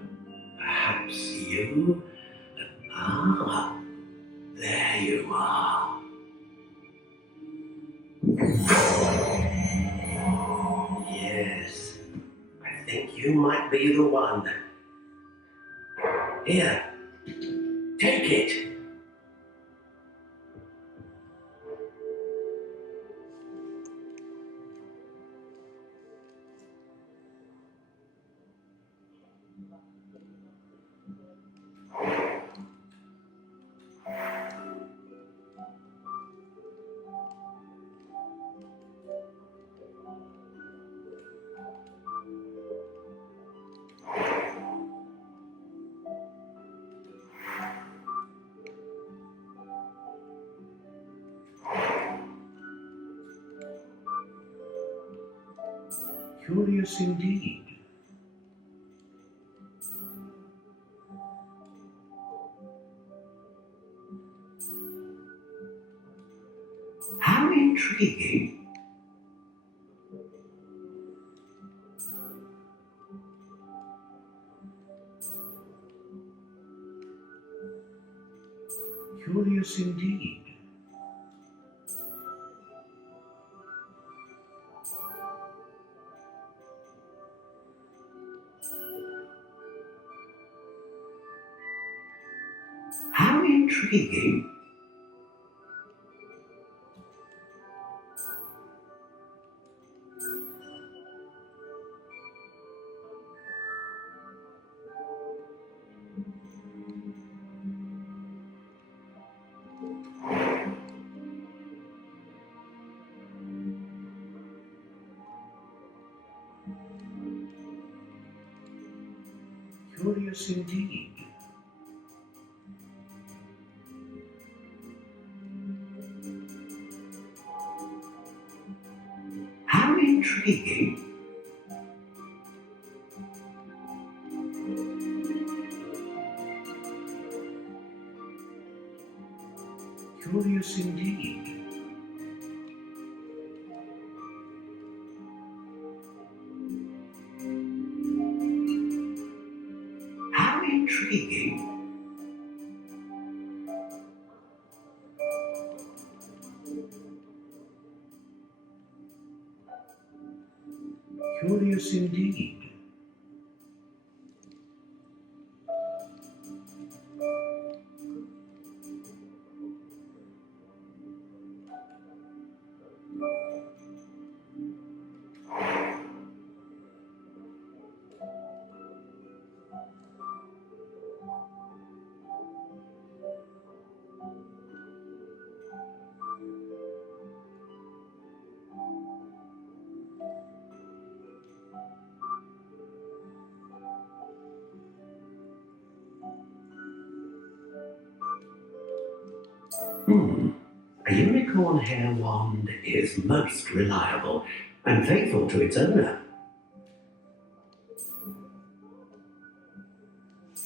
Perhaps you? Ah, there you are. Yes, I think you might be the one. Here, take it. Curious indeed. How intriguing. Curious indeed. How intriguing. Curious indeed. How intriguing. Curious indeed. How intriguing. Curious indeed. A unicorn hair wand is most reliable and faithful to its owner.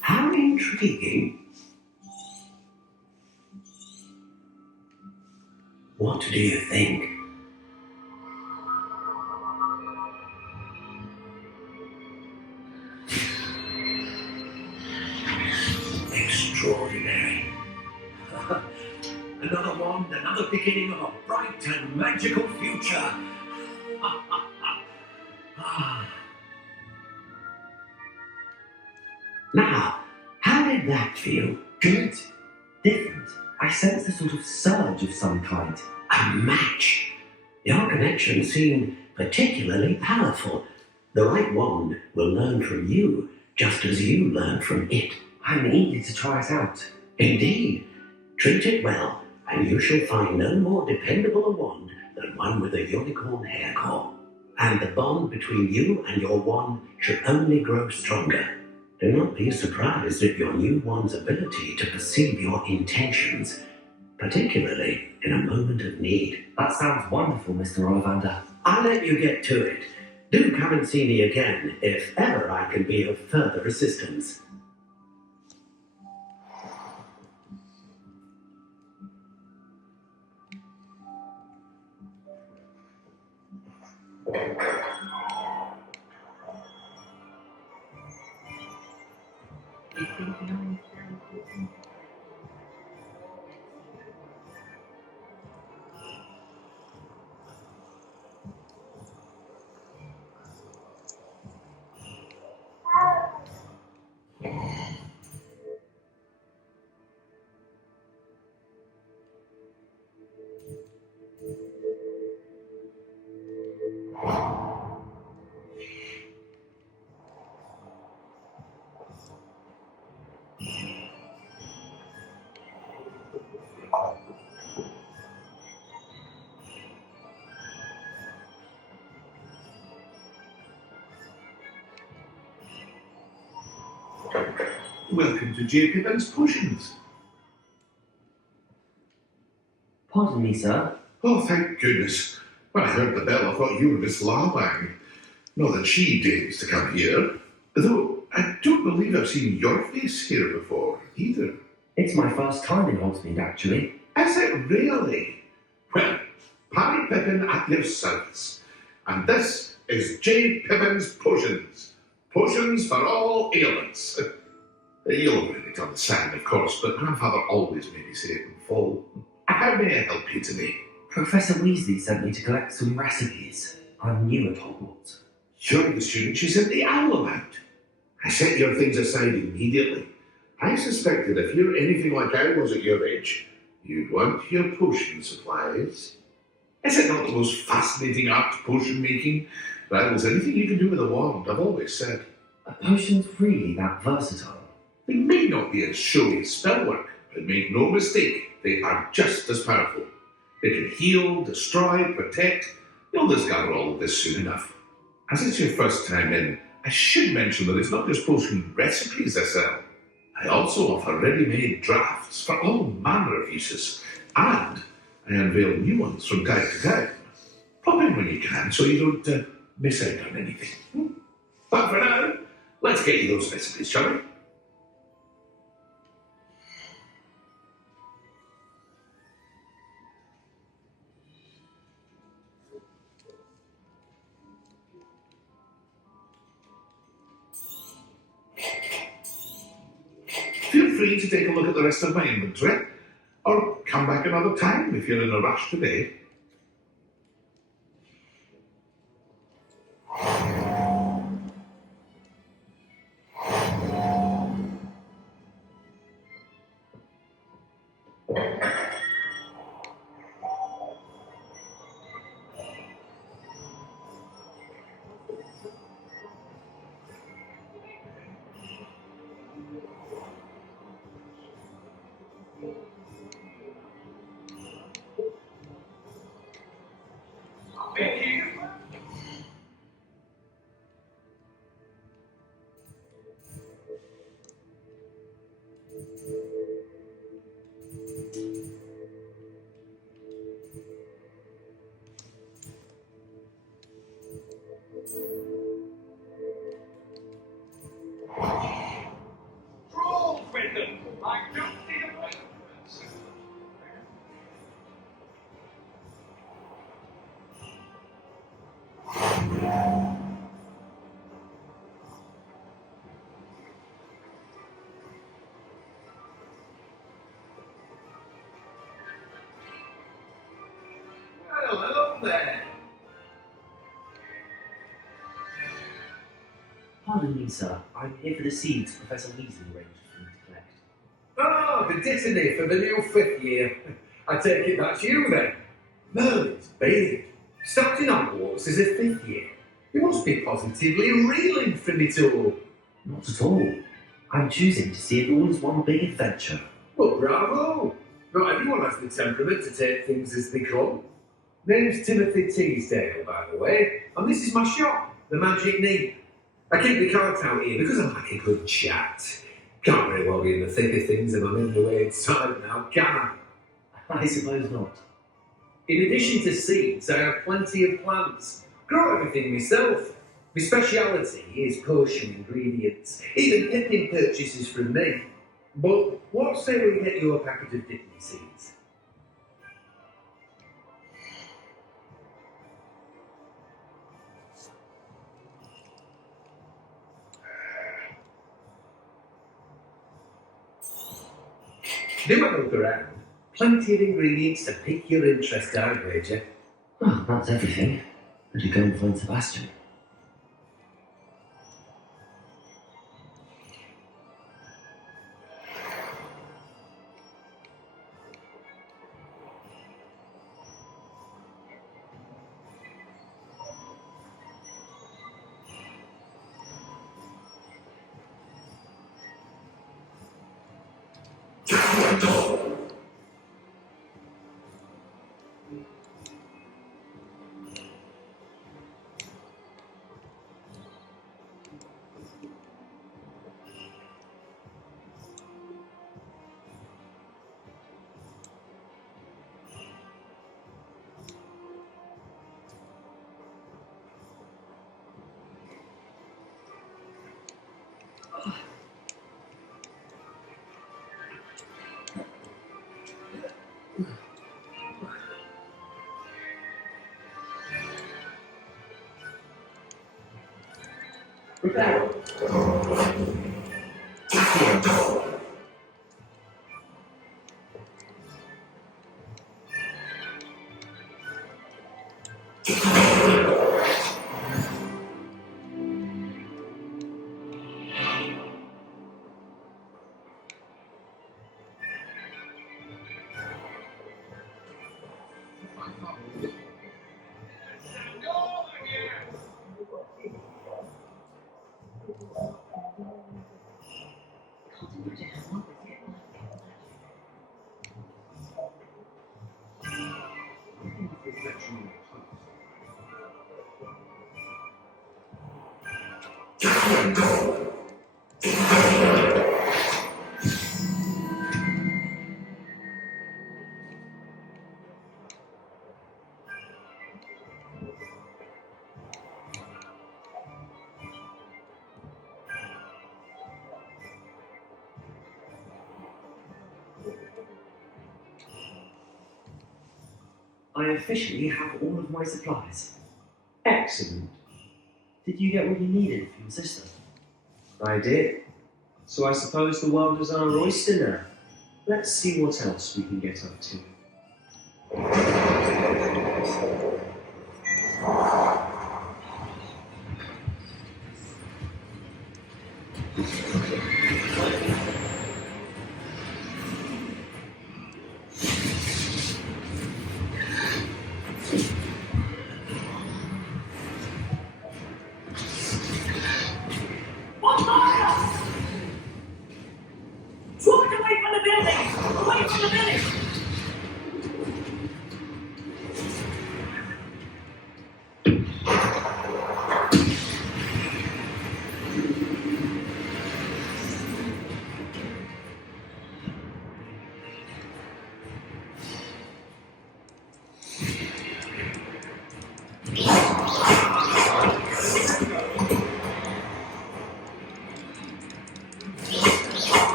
How intriguing. What do you think? extraordinary. Another wand, another beginning of a bright and magical future. Now, how did that feel? Good? Different? I sensed a sort of surge of some kind. A match. Your connection seemed particularly powerful. The right wand will learn from you, just as you learn from it. I'm eager to try it out. Indeed. Treat it well, and you shall find no more dependable a wand than one with a unicorn hair core. And the bond between you and your wand should only grow stronger. Do not be surprised at your new wand's ability to perceive your intentions, particularly in a moment of need. That sounds wonderful, Mr. Ollivander. I'll let you get to it. Do come and see me again if ever I can be of further assistance. Welcome to J. Pippin's Potions. Pardon me, sir. Oh, thank goodness. When I heard the bell, I thought you were Miss Lawang. Not that she deigns to come here. Though I don't believe I've seen your face here before, either. It's my first time in Hogsmeade, actually. Is it really? Well, Paddy Pippin at your service. And this is J. Pippin's Potions. Potions for all ailments. You'll really understand, of course, but Grandfather always made me say it in full. How may I help you today? Professor Weasley sent me to collect some recipes. I'm new at Hogwarts. You're the student you sent the owl about. I set your things aside immediately. I suspected if you're anything like I was at your age, you'd want your potion supplies. Is it not the most fascinating art, potion making? Rivals anything you can do with a wand, I've always said. Are potions really that versatile? They may not be as showy as spellwork, but make no mistake, they are just as powerful. They can heal, destroy, protect. You'll discover all of this soon enough. As it's your first time in, I should mention that it's not just potion recipes I sell. I also offer ready-made drafts for all manner of uses, and I unveil new ones from time to time. Pop in when you can so you don't miss out on anything. But for now, let's get you those recipes, shall we? Feel free to take a look at the rest of my inventory, or come back another time if you're in a rush today. up there? Pardon me, sir. I'm here for the seeds Professor Weasley arranged for me to collect. Ah, the dittany for the new 5th year. I take it that's you then. Merlin's babe. Starting Hogwarts as a 5th year. You must be positively reeling from it all. Not at all. I'm choosing to see it all as one big adventure. Well, bravo! Not everyone has the temperament to take things as they come. Name's Timothy Teasdale, by the way, and this is my shop, the Magic Neat. I keep the cards out here because I like a good chat. Can't very well be in the thick of things if I'm in the way inside now, can I? I suppose not. In addition to seeds, I have plenty of plants. Grow everything myself. My speciality is potion ingredients. Even Pippin purchases from me. But what say we get you a packet of dittany seeds? Do have a look around. Plenty of ingredients to pique your interest, I'd wager. Oh, that's everything. Better go and find Sebastian. I officially have all of my supplies. Excellent. Did you get what you needed for your sister? I did. So I suppose the world is our oyster now. Let's see what else we can get up to.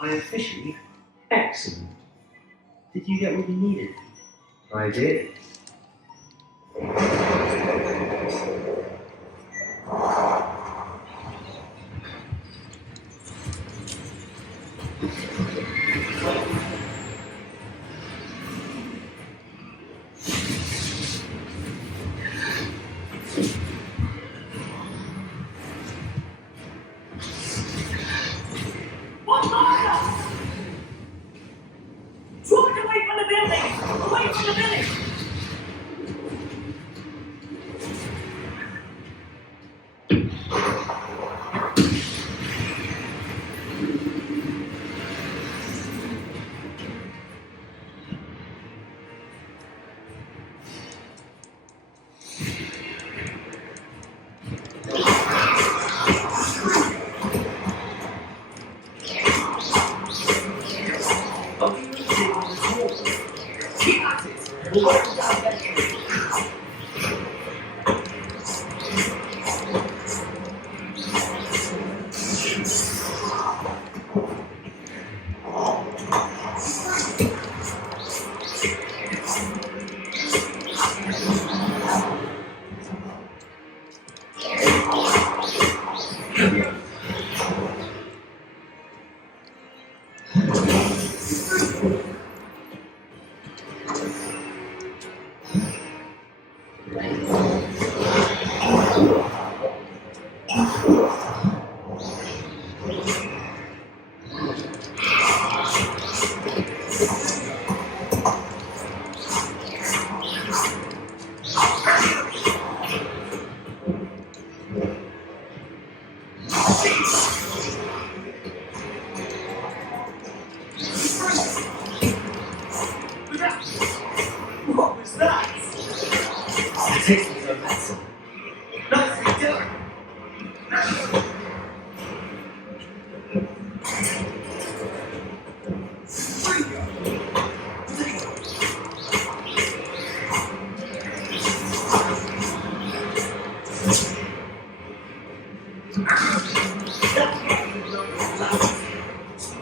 I officially. Excellent. Did you get what you needed? I did. What order? Draw it away from the building! Away from the village! What was that? It takes me to a medicine. Nicely done.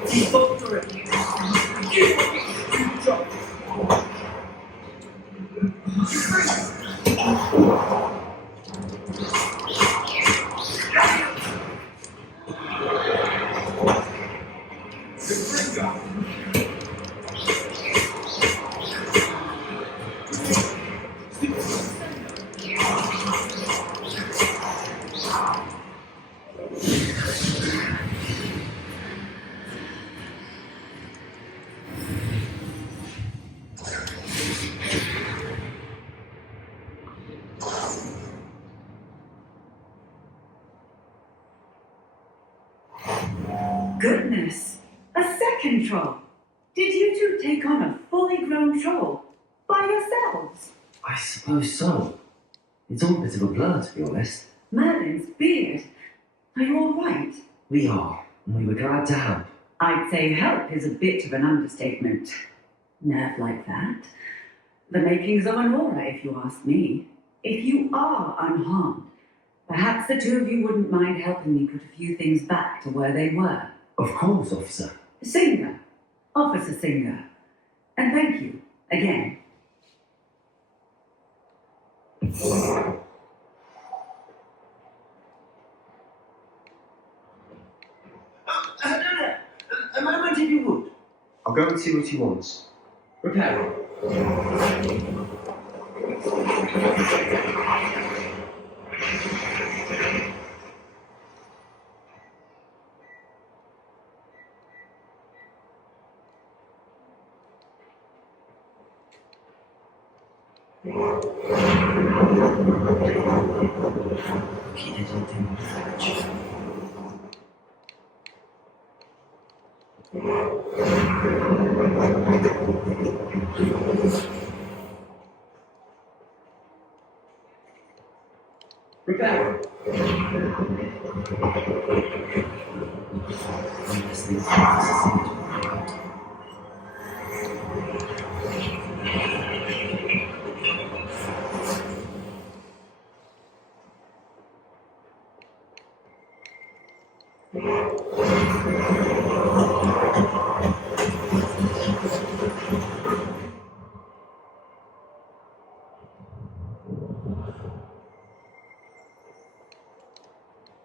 He's both correct. Goodness, a second troll. Did you two take on a fully grown troll by yourselves? I suppose so. It's all a bit of a blur, to be honest. Merlin's beard. Are you all right? We are, and we were glad to help. I'd say help is a bit of an understatement. Nerve like that. The makings of an aura, if you ask me. If you are unharmed, perhaps the two of you wouldn't mind helping me put a few things back to where they were. Of course, officer. Singer. Officer Singer. And thank you, again. A moment if you would. I'll go and see what he wants. Prepare. Prepare.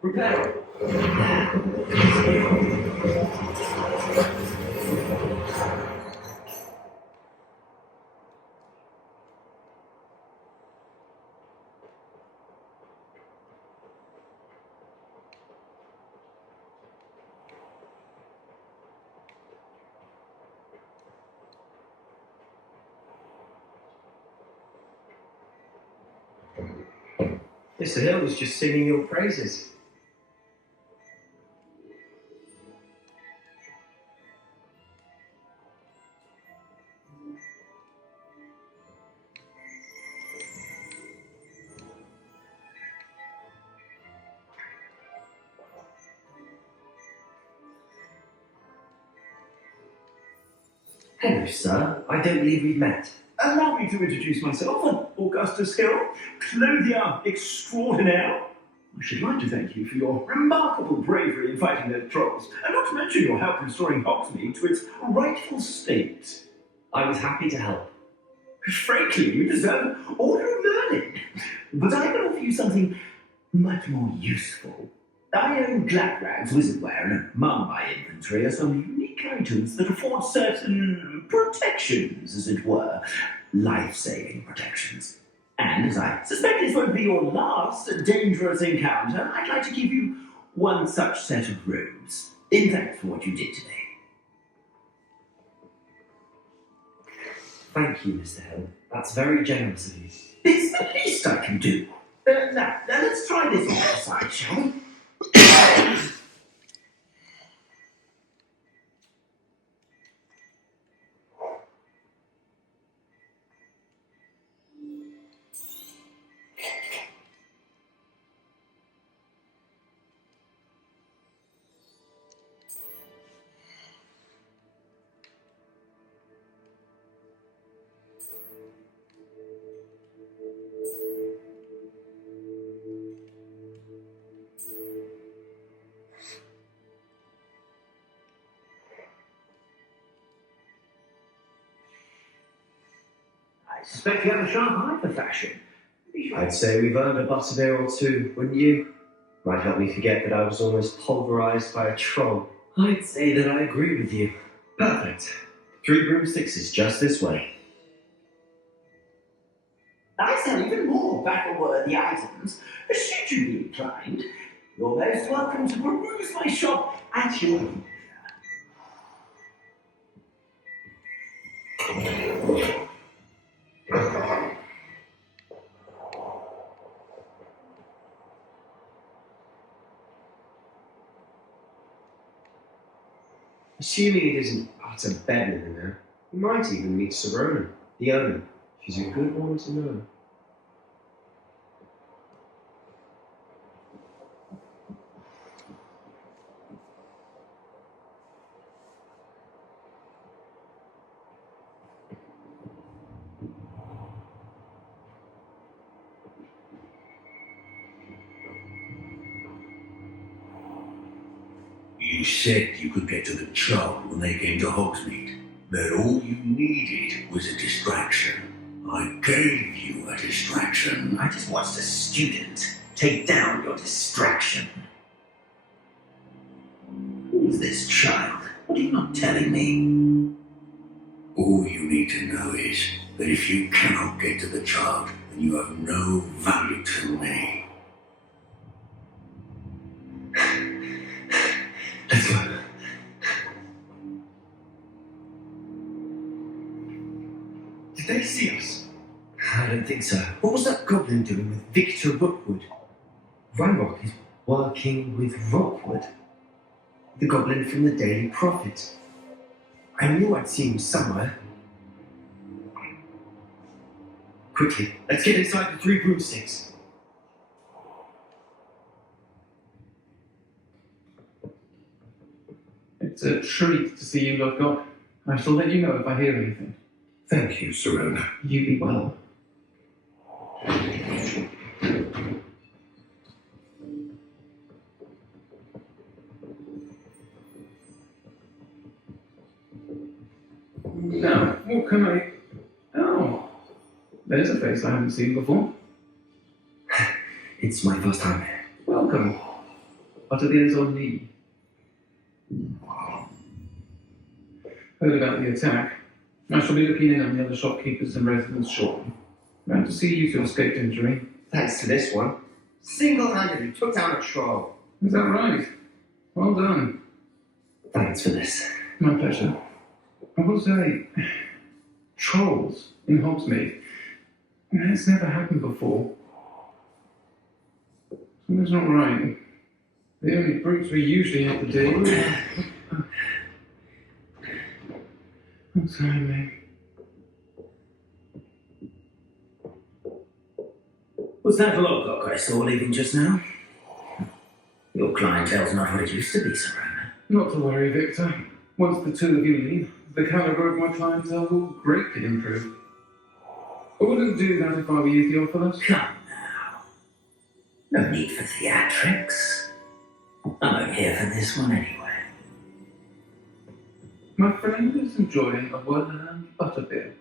Prepare. Mr. Hill was just singing your praises. Hello, sir. I don't believe we've met. Allow me to introduce myself. I'm Augustus Hill, clothier extraordinaire. I should like to thank you for your remarkable bravery in fighting those trolls, and not to mention your help restoring Hogsmeade to its rightful state. I was happy to help. Frankly, you deserve Order of Merlin. But I can offer you something much more useful. I own Glackrag's wizardware, and among my inventory are some unique items that afford certain protections, as it were. Life-saving protections. And as I suspect this won't be your last dangerous encounter, I'd like to give you one such set of robes, in thanks for what you did today. Thank you, Mr. Hill. That's very generous of you. It's the least I can do. Now, let's try this on the side, shall we? I suspect you have a sharp eye for fashion. I'd say we've earned a butterbeer or two, wouldn't you? Might help me forget that I was almost pulverized by a troll. I'd say that I agree with you. Perfect. 3 broomsticks is just this way. I sell even more battle-worthy items. Should you be inclined, you're most welcome to peruse my shop at your leisure. Assuming it isn't utter bedlam in there, you might even meet Serona, the owner. She's a good one to know. You said you could get to the child when they came to Hogsmeade. That all you needed was a distraction. I gave you a distraction. I just watched a student take down your distraction. Who's this child? What are you not telling me? All you need to know is that if you cannot get to the child, then you have no value to me. Let's go. Did they see us? I don't think so. What was that goblin doing with Victor Rookwood? Ranrock is working with Rookwood, the goblin from the Daily Prophet. I knew I'd seen him somewhere. Quickly, let's get inside the 3 broomsticks. It's a treat to see you, Lodgok. I shall let you know if I hear anything. Thank you, Serona. You be well. Now, what can I... Oh, there's a face I haven't seen before. It's my first time here. Welcome. Butterbeer's on knee. Heard about the attack. I shall be looking in on the other shopkeepers and residents shortly. Glad to see you two escaped injury. Thanks to this one. Single-handedly took down a troll. Is that right? Well done. Thanks for this. My pleasure. I will say, trolls in Hogsmeade. It's never happened before. Something's not right. The only brutes we usually have to deal with. I'm sorry, mate. Was that Lodgok I saw leaving just now? Your clientele's not what it used to be, Serona. Not to worry, Victor. Once the two of you leave, the caliber of my clientele will greatly improve. I wouldn't do that if I were you, Theophilus. Come now. No need for theatrics. I'm not here for this one anyway. My friend is enjoying a well-earned butterbeer.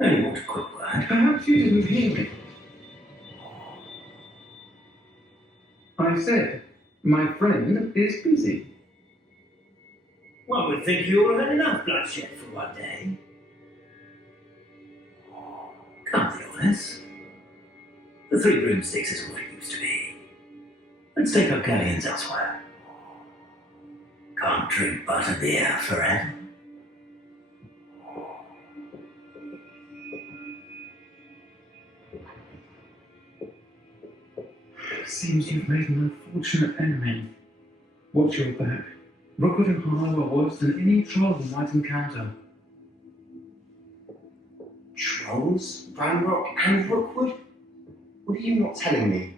Only want a quick word. Perhaps you didn't hear me. I said, my friend is busy. One would think you all had enough bloodshed for one day. Come, Theophilus. The Three Broomsticks isn't what it used to be. Let's take our galleons elsewhere. Can't drink butterbeer forever. Seems you've made an unfortunate enemy. Watch your back. Rookwood and Harlow are worse than any troll you might encounter. Trolls? Ranrock and Rookwood? What are you not telling me?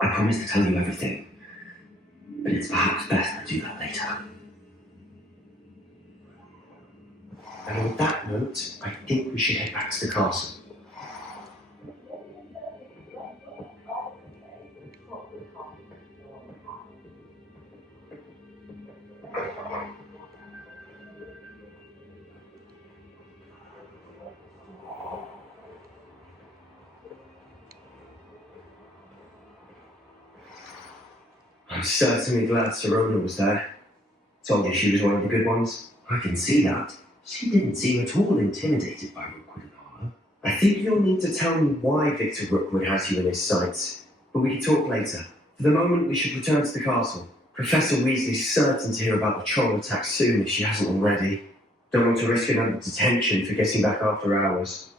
I promise to tell you everything, but it's perhaps best I do that later. And on that note, I think we should head back to the castle. I'm certainly glad Serona was there. Told you she was one of the good ones. I can see that. She didn't seem at all intimidated by Rookwood and Harlow. I think you'll need to tell me why Victor Rookwood has you in his sights. But we can talk later. For the moment, we should return to the castle. Professor Weasley's certain to hear about the troll attack soon if she hasn't already. Don't want to risk another detention for getting back after hours.